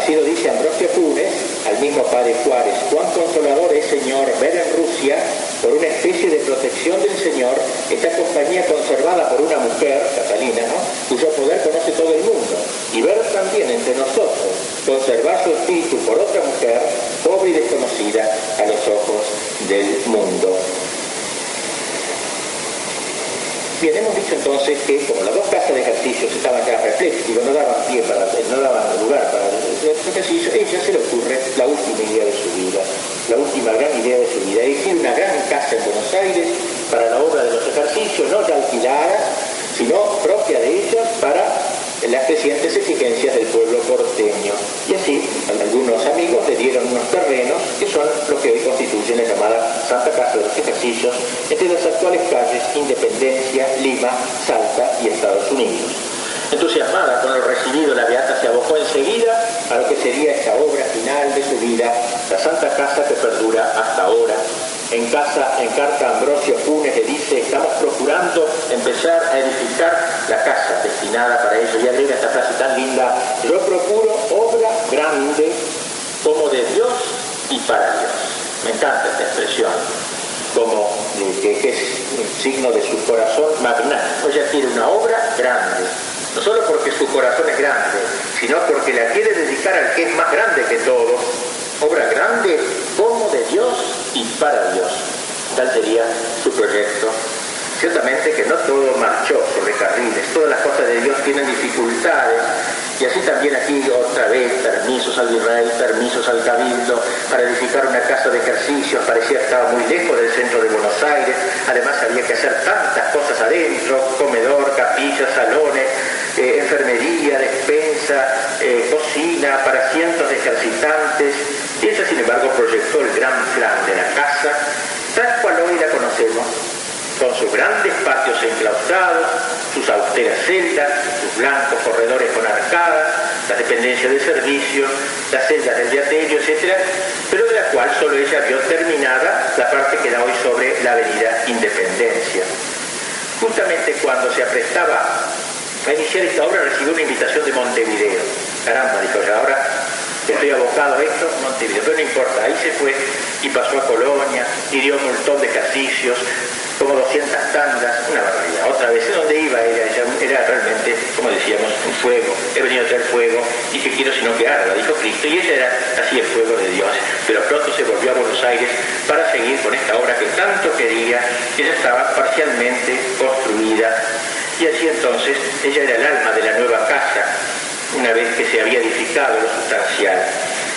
Así lo dice Ambrosio Funes al mismo padre Juárez: cuán consolador es, Señor, ver en Rusia, por una especie de protección del Señor, esta compañía conservada por una mujer, Catalina, ¿no?, cuyo poder conoce todo el mundo, y ver también entre nosotros conservar su espíritu por otra mujer, pobre y desconocida a los ojos del mundo. Bien, hemos dicho entonces que como las dos casas de ejercicios estaban ya repletas, no daban lugar para el ejercicio, a ella se le ocurre la última idea de su vida, la última gran idea de su vida, elegir una gran casa en Buenos Aires para la obra de los ejercicios, no ya alquilada, sino propia de ella para las crecientes exigencias del pueblo porteño. Y así, algunos amigos le dieron unos terrenos que son los que hoy constituyen la llamada Santa Casa de los Ejercicios, entre las actuales calles Independencia, Lima, Salta y Estados Unidos. Entusiasmada con lo recibido, la beata se abocó enseguida a lo que sería esta obra final de su vida, la Santa Casa que perdura hasta ahora. En carta Ambrosio Funes le dice: estamos procurando en empezar a edificar la casa destinada para ello. Y agrega esta frase tan linda: yo procuro obra grande como de Dios y para Dios. Me encanta esta expresión, como que es un signo de su corazón magnánimo. Ella quiere una obra grande, no solo porque su corazón es grande, sino porque la quiere dedicar al que es más grande que todo. Obra grande como de Dios y para Dios. Tal sería su proyecto. Ciertamente que no todo marchó sobre carriles, todas las cosas de Dios tienen dificultades, y así también aquí otra vez permisos al virrey, permisos al cabildo para edificar una casa de ejercicios. Parecía que estaba muy lejos del centro de Buenos Aires, además había que hacer tantas cosas adentro: comedor, capillas, salones, enfermería, despensa, cocina para cientos de ejercitantes. Y ella, sin embargo, proyectó el gran plan de la casa, tal cual hoy la conocemos, con sus grandes patios enclaustrados, sus austeras celdas, sus blancos corredores con arcadas, las dependencias de servicio, las celdas del diaterio, etc., pero de la cual solo ella vio terminada la parte que da hoy sobre la avenida Independencia. Justamente cuando se aprestaba a iniciar esta obra, recibió una invitación de Montevideo. Caramba, dijo ella, ahora estoy abocado a esto, Montevideo, pero no importa, ahí se fue y pasó a Colonia y dio un montón de ejercicios, como 200 tandas, una barbaridad. Otra vez, ¿en dónde iba ella? Era realmente, como decíamos, un fuego. He venido a traer fuego, y que quiero sino que arda, dijo Cristo, y ella era así el fuego de Dios. Pero pronto se volvió a Buenos Aires para seguir con esta obra que tanto quería, que ya estaba parcialmente construida. Y así entonces, ella era el alma de la nueva casa, una vez que se había edificado lo sustancial.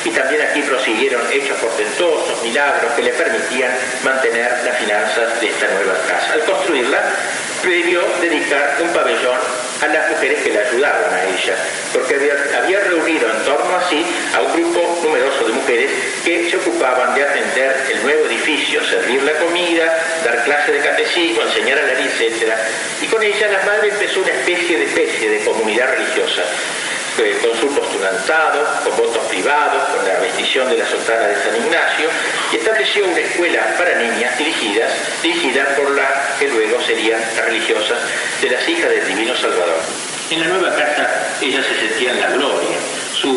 Y también aquí prosiguieron hechos portentosos, milagros que le permitían mantener las finanzas de esta nueva casa. Al construirla, debió dedicar un pabellón a las mujeres que le ayudaban a ella, porque había reunido en torno a sí a un grupo numeroso de mujeres que se ocupaban de atender el nuevo edificio, servir la comida, dar clase de catecismo, enseñar a leer, etc. Y con ella la madre empezó una especie de comunidad religiosa, con su postulantado, con votos privados, con la bendición de la sotana de San Ignacio, y estableció una escuela para niñas dirigida por las que luego serían las religiosas de las hijas del Divino Salvador. En la nueva casa ella se sentía en la gloria. Su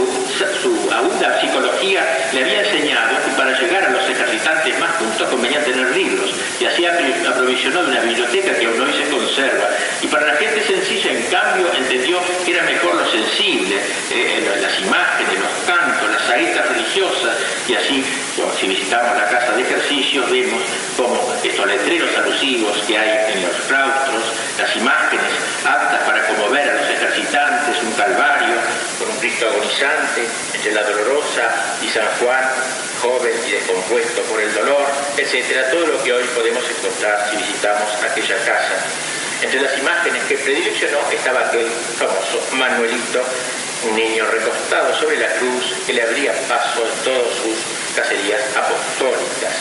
aguda psicología le había enseñado que para llegar a los ejercitantes más cultos convenía tener libros, y así aprovisionó de una biblioteca que aún hoy se conserva. Y para la gente sencilla, en cambio, entendió que era mejor lo sensible, las imágenes, los cantos, las saetas religiosas, y así, si visitamos la casa de ejercicios, vemos como estos letreros alusivos que hay en los claustros, las imágenes aptas para conmover a los ejercitantes, un calvario con un Cristo agonizante entre la Dolorosa y San Juan, joven y descompuesto por el dolor, etc. Todo lo que hoy podemos encontrar si visitamos aquella casa. Entre las imágenes que predileccionó estaba aquel famoso Manuelito, un niño recostado sobre la cruz que le abría paso en todas sus cacerías apostólicas.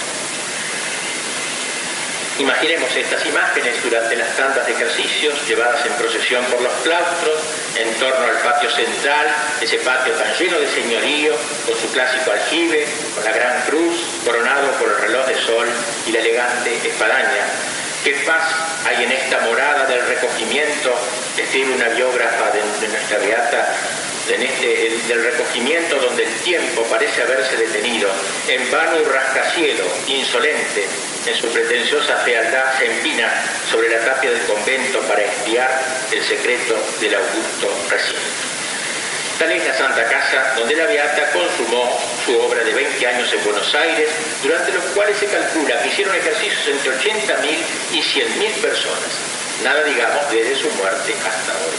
Imaginemos estas imágenes durante las tandas de ejercicios llevadas en procesión por los claustros, en torno al patio central, ese patio tan lleno de señorío, con su clásico aljibe, con la gran cruz, coronado por el reloj de sol y la elegante espadaña. ¿Qué paz hay en esta morada del recogimiento?, escribe una biógrafa de nuestra beata, del recogimiento donde el tiempo parece haberse detenido. En vano un rascacielo insolente, en su pretenciosa fealdad, se empina sobre la tapia del convento para espiar el secreto del augusto recinto. Tal es la Santa Casa donde la beata consumó su obra de 20 años en Buenos Aires, durante los cuales se calcula que hicieron ejercicios entre 80.000 y 100.000 personas. Nada, digamos, desde su muerte hasta hoy.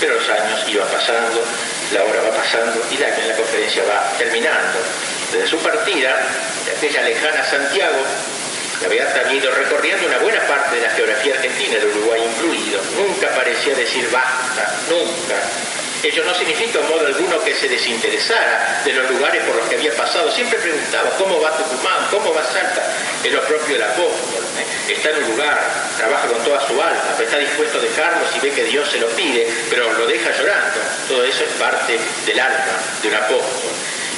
Pero los años iban pasando, la hora va pasando y la conferencia va terminando. Desde su partida, de aquella lejana Santiago, la beata había ido recorriendo una buena parte de la geografía argentina, el Uruguay incluido. Nunca parecía decir basta, nunca. Ello no significa en modo alguno que se desinteresara de los lugares por los que había pasado. Siempre preguntaba, ¿cómo va Tucumán? ¿Cómo va Salta? Es lo propio del apóstol. Está en un lugar, trabaja con toda su alma, pero está dispuesto a dejarlo si ve que Dios se lo pide, pero lo deja llorando. Todo eso es parte del alma de un apóstol.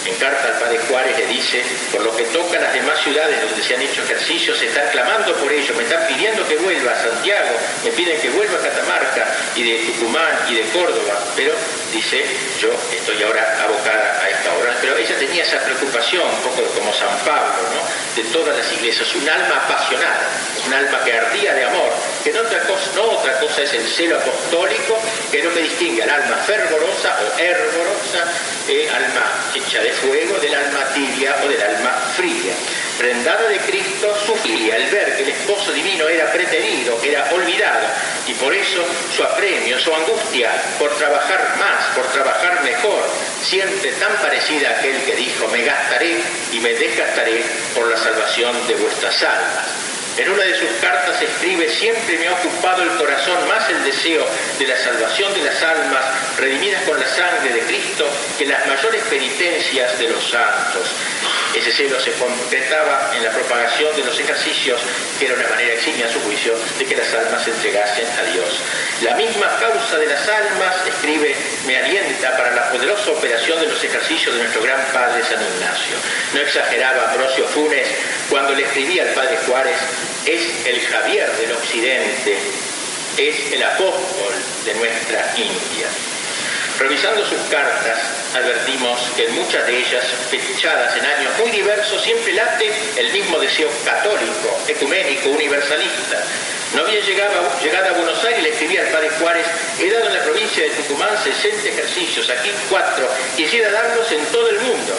En carta al padre Juárez le dice: por lo que toca a las demás ciudades donde se han hecho ejercicios, se están clamando por ello, me están pidiendo que vuelva a Santiago, me piden que vuelva a Catamarca y de Tucumán y de Córdoba, pero dice, yo estoy ahora abocada a esta obra. Pero ella tenía esa preocupación, un poco como San Pablo, ¿no?, de todas las iglesias, un alma apasionada, un alma que ardía de amor, que no otra cosa es el celo apostólico, que es lo que distingue al alma fervorosa o hervorosa, alma hecha de fuego, del alma tibia o del alma fría. Prendada de Cristo, sufría el ver que el esposo divino era preterido, era olvidado, y por eso su apremio, su angustia por trabajar más, por trabajar mejor, siente tan parecida a aquel que dijo: me gastaré y me desgastaré por la salvación de vuestras almas. En una de sus cartas escribe: siempre me ha ocupado el corazón más el deseo de la salvación de las almas redimidas con la sangre de Cristo que las mayores penitencias de los santos. Ese celo se concretaba en la propagación de los ejercicios, que era una manera eximia a su juicio de que las almas se entregasen a Dios. La misma causa de las almas, escribe, me alienta para la poderosa operación de los ejercicios de nuestro gran padre San Ignacio. No exageraba Ambrosio Funes cuando le escribía al padre Juárez: es el Javier del Occidente, es el apóstol de nuestra India. Revisando sus cartas, advertimos que en muchas de ellas, fechadas en años muy diversos, siempre late el mismo deseo católico, ecuménico, universalista. No bien llegada a Buenos Aires, le escribía al padre Juárez: he dado en la provincia de Tucumán 60 ejercicios, aquí 4, quisiera darlos en todo el mundo.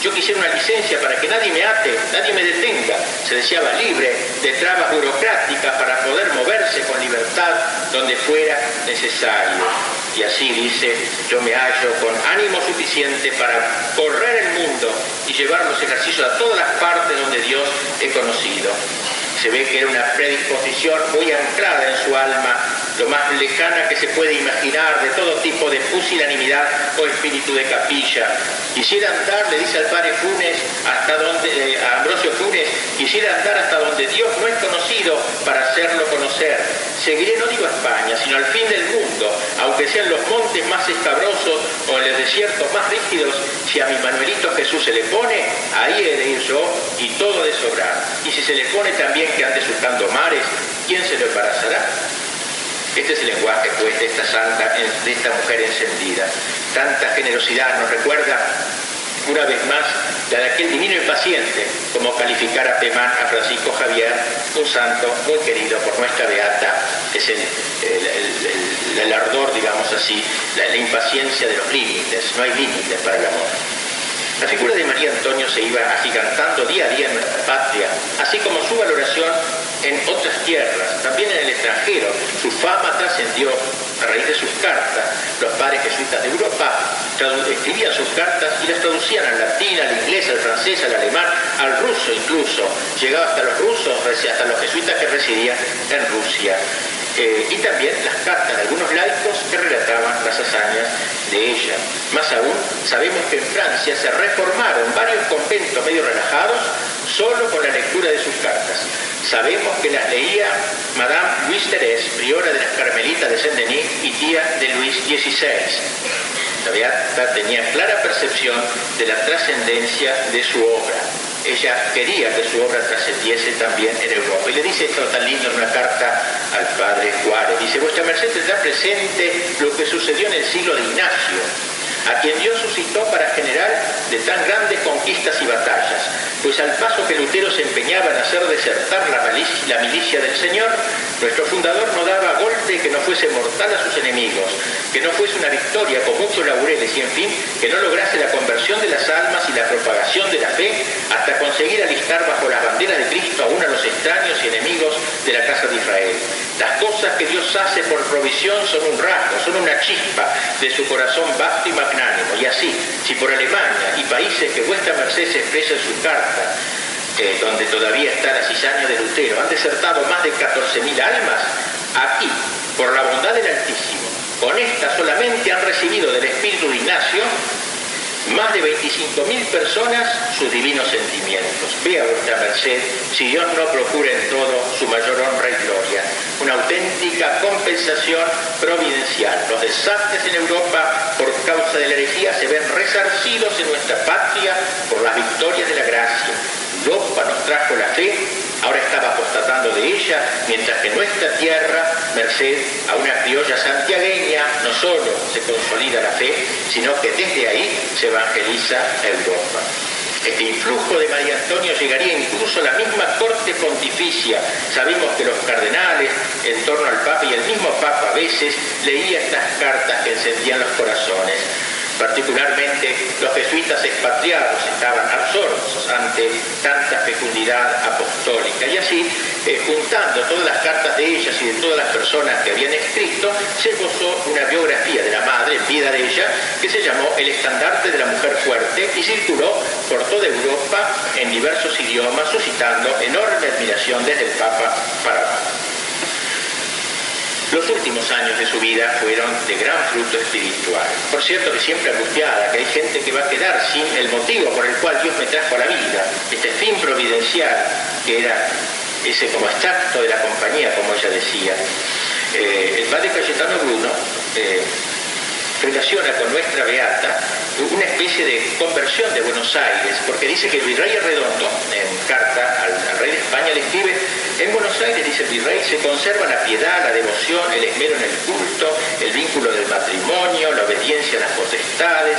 Yo quisiera una licencia para que nadie me ate, nadie me detenga. Se deseaba libre de trabas burocráticas para poder moverse con libertad donde fuera necesario. Y así dice: yo me hallo con ánimo suficiente para correr el mundo y llevar los ejercicios a todas las partes donde Dios he conocido. Se ve que era una predisposición muy anclada en su alma, lo más lejana que se puede imaginar de todo tipo de pusilanimidad o espíritu de capilla. Quisiera andar, le dice al padre Funes, a Ambrosio Funes, quisiera andar hasta donde Dios no es conocido para hacerlo conocer. Seguiré, no digo a España, sino al fin del mundo, aunque sean los montes más escabrosos o en los desiertos más rígidos. Si a mi Manuelito Jesús se le pone, ahí he de ir yo, y todo de sobrar. Y si se le pone también que ande surcando mares, ¿quién se lo embarazará? Este es el lenguaje, pues, de esta santa, de esta mujer encendida. Tanta generosidad nos recuerda, una vez más, la de aquel divino impaciente, como calificar a Pemán, a Francisco Javier, un santo muy querido por nuestra beata. Es el ardor, digamos así, la impaciencia de los límites. No hay límites para el amor. La figura de María Antonio se iba agigantando día a día en nuestra patria, así como su valoración en otras tierras, también en el extranjero. Su fama trascendió a raíz de sus cartas. Los padres jesuitas de Europa escribían sus cartas y las traducían al latín, al inglés, al francés, al alemán, al ruso incluso. Llegaba hasta los rusos, hasta los jesuitas que residían en Rusia. Y también las cartas de algunos laicos que relataban las hazañas de ella. Más aún, sabemos que en Francia se reformaron varios conventos medio relajados solo con la lectura de sus cartas. Sabemos que las leía Madame Louise Thérèse, priora de las Carmelitas de Saint-Denis y tía de Luis XVI. La beata tenía clara percepción de la trascendencia de su obra. Ella quería que su obra trascendiese también en Europa. Y le dice esto tan lindo en una carta al padre Juárez. Dice: vuestra merced tendrá presente lo que sucedió en el siglo de Ignacio, a quien Dios suscitó para generar de tan grandes conquistas y batallas, pues al paso que Lutero se empeñaba en hacer desertar la milicia del Señor, nuestro fundador no daba golpe que no fuese mortal a sus enemigos, que no fuese una victoria con muchos laureles y, en fin, que no lograse la conversión de las almas y la propagación de la fe hasta conseguir alistar bajo las banderas de Cristo aún a los extraños y enemigos de la casa de Israel. Las cosas que Dios hace por provisión son un rasgo, son una chispa de su corazón vasto y magnánimo. Y así, si por Alemania y países que vuestra merced se expresa en su carta, donde todavía están a 6 años de Lutero, han desertado más de 14.000 almas, aquí, por la bondad del Altísimo, con esta solamente han recibido del Espíritu de Ignacio más de 25.000 personas sus divinos sentimientos. Vea vuestra merced si Dios no procura en todo su mayor honra y gloria, una auténtica comprensión compensación providencial. Los desastres en Europa por causa de la herejía se ven resarcidos en nuestra patria por las victorias de la gracia. Europa nos trajo la fe, ahora estaba apostatando de ella, mientras que nuestra tierra, merced a una criolla santiagueña, no solo se consolida la fe, sino que desde ahí se evangeliza Europa. Este influjo de María Antonia llegaría incluso a la misma corte pontificia. Sabemos que los cardenales, en torno al Papa, y el mismo Papa a veces leía estas cartas que encendían los corazones. Particularmente los jesuitas expatriados estaban absortos ante tanta fecundidad apostólica, y así, juntando todas las cartas de ellas y de todas las personas que habían escrito, se esbozó una biografía de la madre en vida de ella que se llamó El estandarte de la mujer fuerte, y circuló por toda Europa en diversos idiomas, suscitando enorme admiración desde el Papa para abajo. Los últimos años de su vida fueron de gran fruto espiritual. Por cierto, que siempre angustiada, que hay gente que va a quedar sin el motivo por el cual Dios me trajo a la vida, este fin providencial, que era ese como extracto de la compañía, como ella decía. El padre Cayetano Bruno relaciona con nuestra beata una especie de conversión de Buenos Aires, porque dice que el virrey Arredondo, en carta al rey de España, le escribe: en Buenos Aires, dice el virrey, se conserva la piedad, la devoción, el esmero en el culto, el vínculo del matrimonio, la obediencia a las potestades,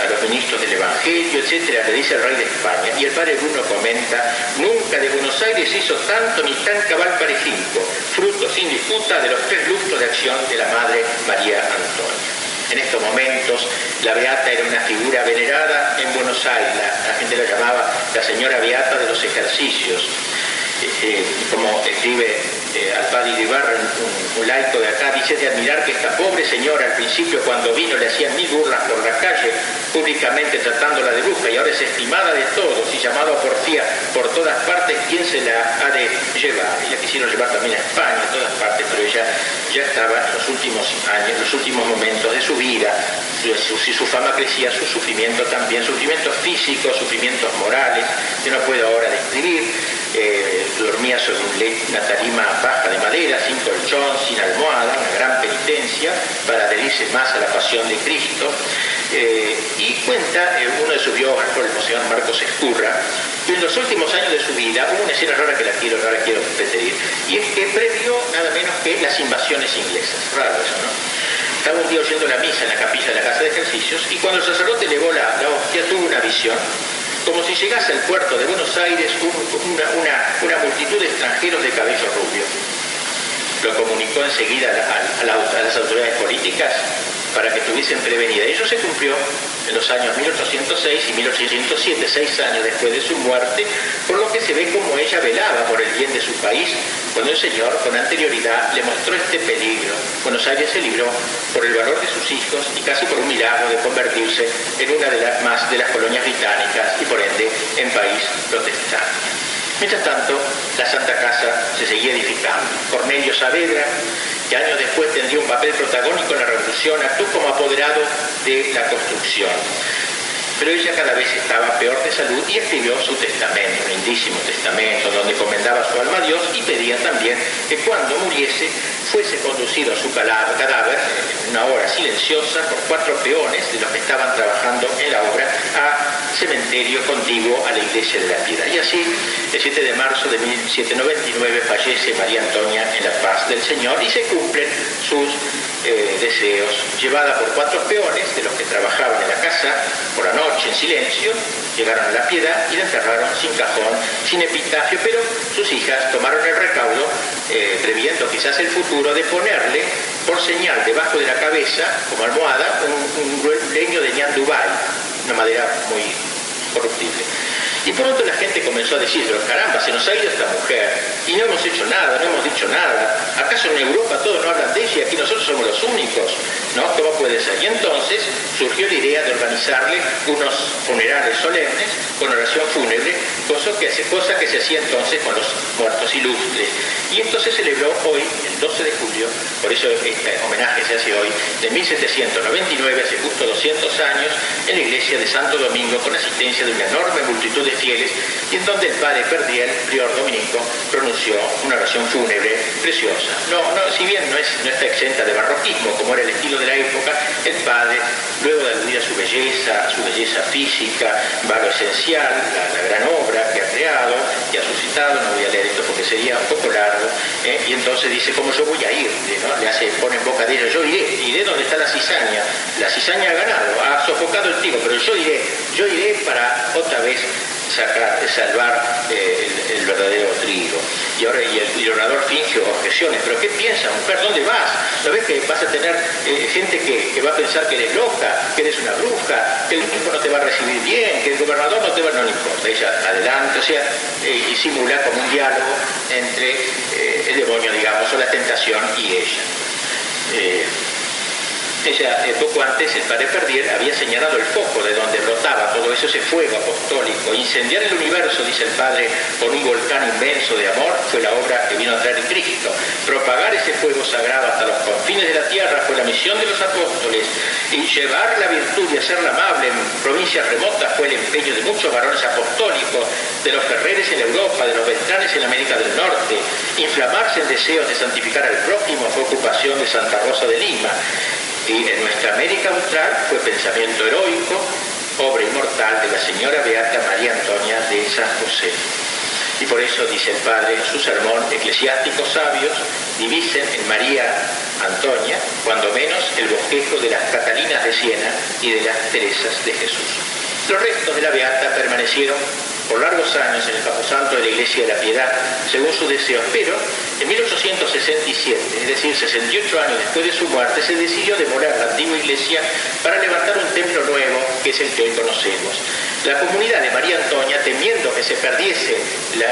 a los ministros del Evangelio, etcétera, le dice el rey de España. Y el padre Bruno comenta: nunca de Buenos Aires hizo tanto ni tan cabal parejinco, fruto sin disputa de los 3 lustros de acción de la Madre María Antonia. En estos momentos, la beata era una figura venerada en Buenos Aires. La gente la llamaba la señora beata de los ejercicios. Como escribe Alpadi de Ibarra, un laico de acá, dice: de admirar que esta pobre señora al principio, cuando vino, le hacían 1000 burlas por la calle, públicamente tratándola de bruja, y ahora es estimada de todos y llamada a porfía por todas partes. ¿Quién se la ha de llevar? Y la quisieron llevar también a España, a todas partes, pero ella ya estaba en los últimos años, los últimos momentos de su vida. Si su fama crecía, su sufrimiento también, sufrimientos físicos, sufrimientos morales, que no puedo ahora describir. Dormía sobre una tarima baja de madera, sin colchón, sin almohada, una gran penitencia para adherirse más a la pasión de Cristo. Y cuenta uno de sus biógrafos, el monseñor Marcos Escurra, que en los últimos años de su vida hubo una escena rara que la quiero repetir, y es que previó nada menos que las invasiones inglesas. Raro eso, ¿no? Estaba un día oyendo la misa en la capilla de la casa de ejercicios, y cuando el sacerdote elevó la hostia, tuvo una visión, como si llegase al puerto de Buenos Aires una multitud de extranjeros de cabello rubio. Lo comunicó enseguida a las autoridades políticas para que estuviesen prevenidas. Ello se cumplió en los años 1806 y 1807, 6 años después de su muerte, por lo que se ve como ella velaba por el bien de su país, cuando el Señor con anterioridad le mostró este peligro. Buenos Aires se libró por el valor de sus hijos y casi por un milagro de convertirse en una de las colonias británicas y por ende en país protestante. Mientras tanto, la Santa Casa se seguía edificando. Cornelio Saavedra, que años después tendría un papel protagónico en la Revolución, actuó como apoderado de la construcción. Pero ella cada vez estaba peor de salud y escribió su testamento, un lindísimo testamento, donde encomendaba su alma a Dios y pedía también que cuando muriese fuese conducido a su cadáver, en una hora silenciosa, por 4 peones de los que estaban trabajando en la obra, a cementerio contiguo a la Iglesia de la Piedad. Y así, el 7 de marzo de 1799 fallece María Antonia en la paz del Señor y se cumplen sus deseos. Llevada por 4 peones de los que trabajaban en la casa, por la noche en silencio, llegaron a la Piedad y la enterraron sin cajón, sin epitafio, pero sus hijas tomaron el recaudo, previendo quizás el futuro, de ponerle por señal debajo de la cabeza, como almohada, un leño de ñandubay, una madera muy corruptible. Y pronto la gente comenzó a decir: pero caramba, se nos ha ido esta mujer y no hemos hecho nada, no hemos dicho nada. ¿Acaso en Europa todos no hablan de ella y aquí nosotros somos los únicos? ¿No? ¿Cómo puede ser? Y entonces surgió la idea de organizarle unos funerales solemnes con oración fúnebre, cosa que se hacía entonces con los muertos ilustres. Y esto se celebró hoy, el 12 de julio julio, por eso este homenaje se hace hoy, de 1799, hace justo 200 años, en la iglesia de Santo Domingo, con asistencia de una enorme multitud de fieles, y en donde el padre Perdiel, prior dominico, pronunció una oración fúnebre preciosa. Si bien no está exenta de barroquismo, como era el estilo de la época, el padre, luego de aludir a su belleza física, va a lo esencial, la gran obra que ha creado, que ha suscitado, no voy a leer esto porque sería un poco largo, y entonces dice, ¿cómo yo voy a ir? ¿No? Pone en boca de ella, yo iré donde está la cizaña ha ganado, ha sofocado el trigo, pero yo iré para otra vez salvar el verdadero trigo. Y ahora el orador finge objeciones, pero ¿qué piensas, mujer? ¿Dónde vas? ¿No ves que vas a tener gente que va a pensar que eres loca, que eres una bruja, que el tipo no te va a recibir bien, que el gobernador no te va a... No le importa, ella adelante, o sea, y simula como un diálogo entre el demonio, digamos, o la tentación y ella. Poco antes, el padre Perdiel había señalado el foco de donde brotaba todo eso, ese fuego apostólico. Incendiar el universo, dice el padre, con un volcán inmenso de amor, fue la obra que vino a traer Cristo. Propagar ese fuego sagrado hasta los confines de la tierra fue la misión de los apóstoles. Y llevar la virtud y hacerla amable en provincias remotas fue el empeño de muchos varones apostólicos, de los Ferreres en Europa, de los Beltranes en América del Norte. Inflamarse en deseos de santificar al prójimo fue ocupación de Santa Rosa de Lima. Y en nuestra América Austral fue pensamiento heroico, obra inmortal de la señora Beata María Antonia de San José. Y por eso dice el padre en su sermón, eclesiásticos sabios divisen en María Antonia, cuando menos, el bosquejo de las Catalinas de Siena y de las Teresas de Jesús. Los restos de la Beata permanecieron por largos años en el camposanto de la Iglesia de la Piedad, según sus deseos, pero en 1867, es decir, 68 años después de su muerte, se decidió demoler la antigua iglesia para levantar un templo nuevo, que es el que hoy conocemos. La comunidad de María Antonia, temiendo que se perdiesen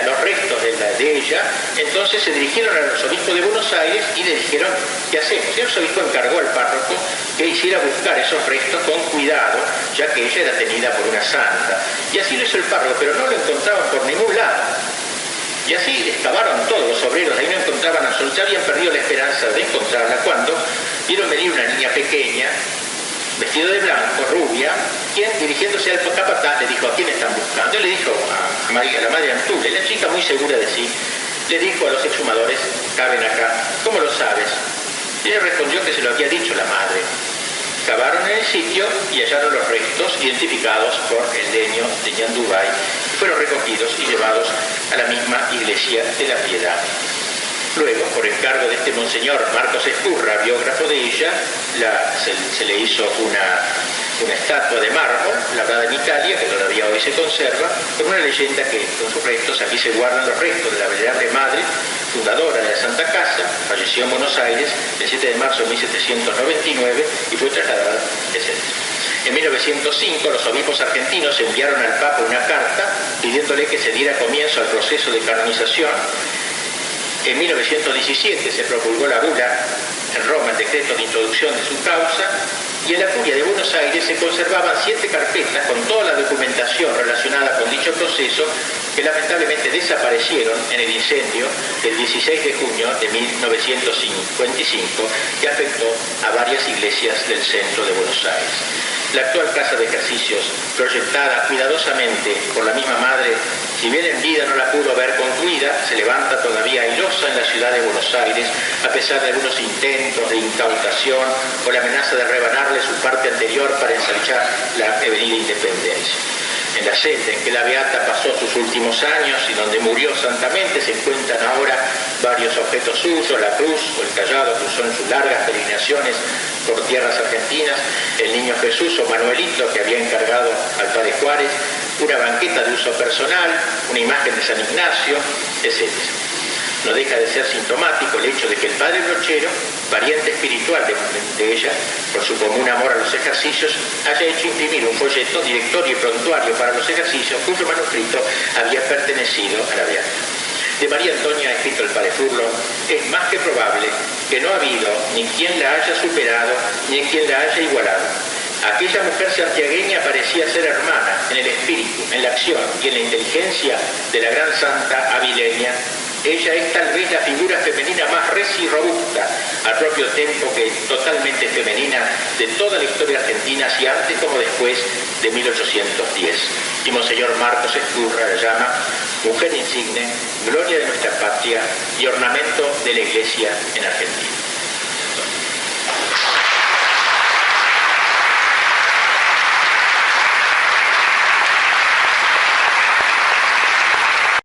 los restos de ella, entonces se dirigieron al arzobispo de Buenos Aires y le dijeron, ¿qué hacemos? El arzobispo encargó al párroco que hiciera buscar esos restos con cuidado, ya que ella era tenida por una santa. Y así lo hizo el párroco, pero no lo encontraban por ningún lado. Y así excavaron todos los obreros, ahí no encontraban absolutamente, ya habían perdido la esperanza de encontrarla, cuando vieron venir una niña pequeña, vestida de blanco, rubia, quien, dirigiéndose al capataz, le dijo, ¿a quién están buscando? Él le dijo a la madre Antule, la chica muy segura de sí, le dijo a los exhumadores, caben acá, ¿cómo lo sabes? Y ella respondió que se lo había dicho la madre. Cavaron en el sitio y hallaron los restos identificados por el leño de Ñandubay, y fueron recogidos y llevados a la misma iglesia de la Piedad. Luego, por encargo de este monseñor Marcos Escurra, biógrafo de ella, se le hizo una estatua de mármol, labrada en Italia, que todavía hoy se conserva, con una leyenda que con sus restos, aquí se guardan los restos de la venerable madre, fundadora de la Santa Casa, falleció en Buenos Aires el 7 de marzo de 1799 y fue trasladada, etc. En 1905 los obispos argentinos enviaron al Papa una carta pidiéndole que se diera comienzo al proceso de canonización. En 1917 se promulgó la bula en Roma, el decreto de introducción de su causa, y en la Curia de Buenos Aires se conservaban 7 carpetas con toda la documentación relacionada con dicho proceso, que lamentablemente desaparecieron en el incendio del 16 de junio de 1955, que afectó a varias iglesias del centro de Buenos Aires. La actual casa de ejercicios, proyectada cuidadosamente por la misma madre, si bien en vida no la pudo ver concluida, se levanta todavía airosa en la ciudad de Buenos Aires, a pesar de algunos intentos de incautación o la amenaza de rebanarle su parte anterior para ensanchar la avenida Independencia. En la celda en que la Beata pasó sus últimos años y donde murió santamente se encuentran ahora varios objetos suyos, la cruz o el cayado que usó en sus largas peregrinaciones por tierras argentinas, el niño Jesús o Manuelito que había encargado al padre Juárez, una banqueta de uso personal, una imagen de San Ignacio, etc. No deja de ser sintomático el hecho de que el padre Brochero, pariente espiritual de ella, por su común amor a los ejercicios, haya hecho imprimir un folleto, directorio y prontuario para los ejercicios, cuyo manuscrito había pertenecido a la Beata. De María Antonia, ha escrito el padre Furlong, es más que probable que no ha habido ni quien la haya superado, ni quien la haya igualado. Aquella mujer santiagueña parecía ser hermana en el espíritu, en la acción y en la inteligencia de la gran santa avileña Ella es tal vez la figura femenina más recia y robusta, al propio tiempo que totalmente femenina, de toda la historia argentina, así antes como después de 1810. Y Monseñor Marcos Escurra la llama mujer insigne, gloria de nuestra patria y ornamento de la Iglesia en Argentina.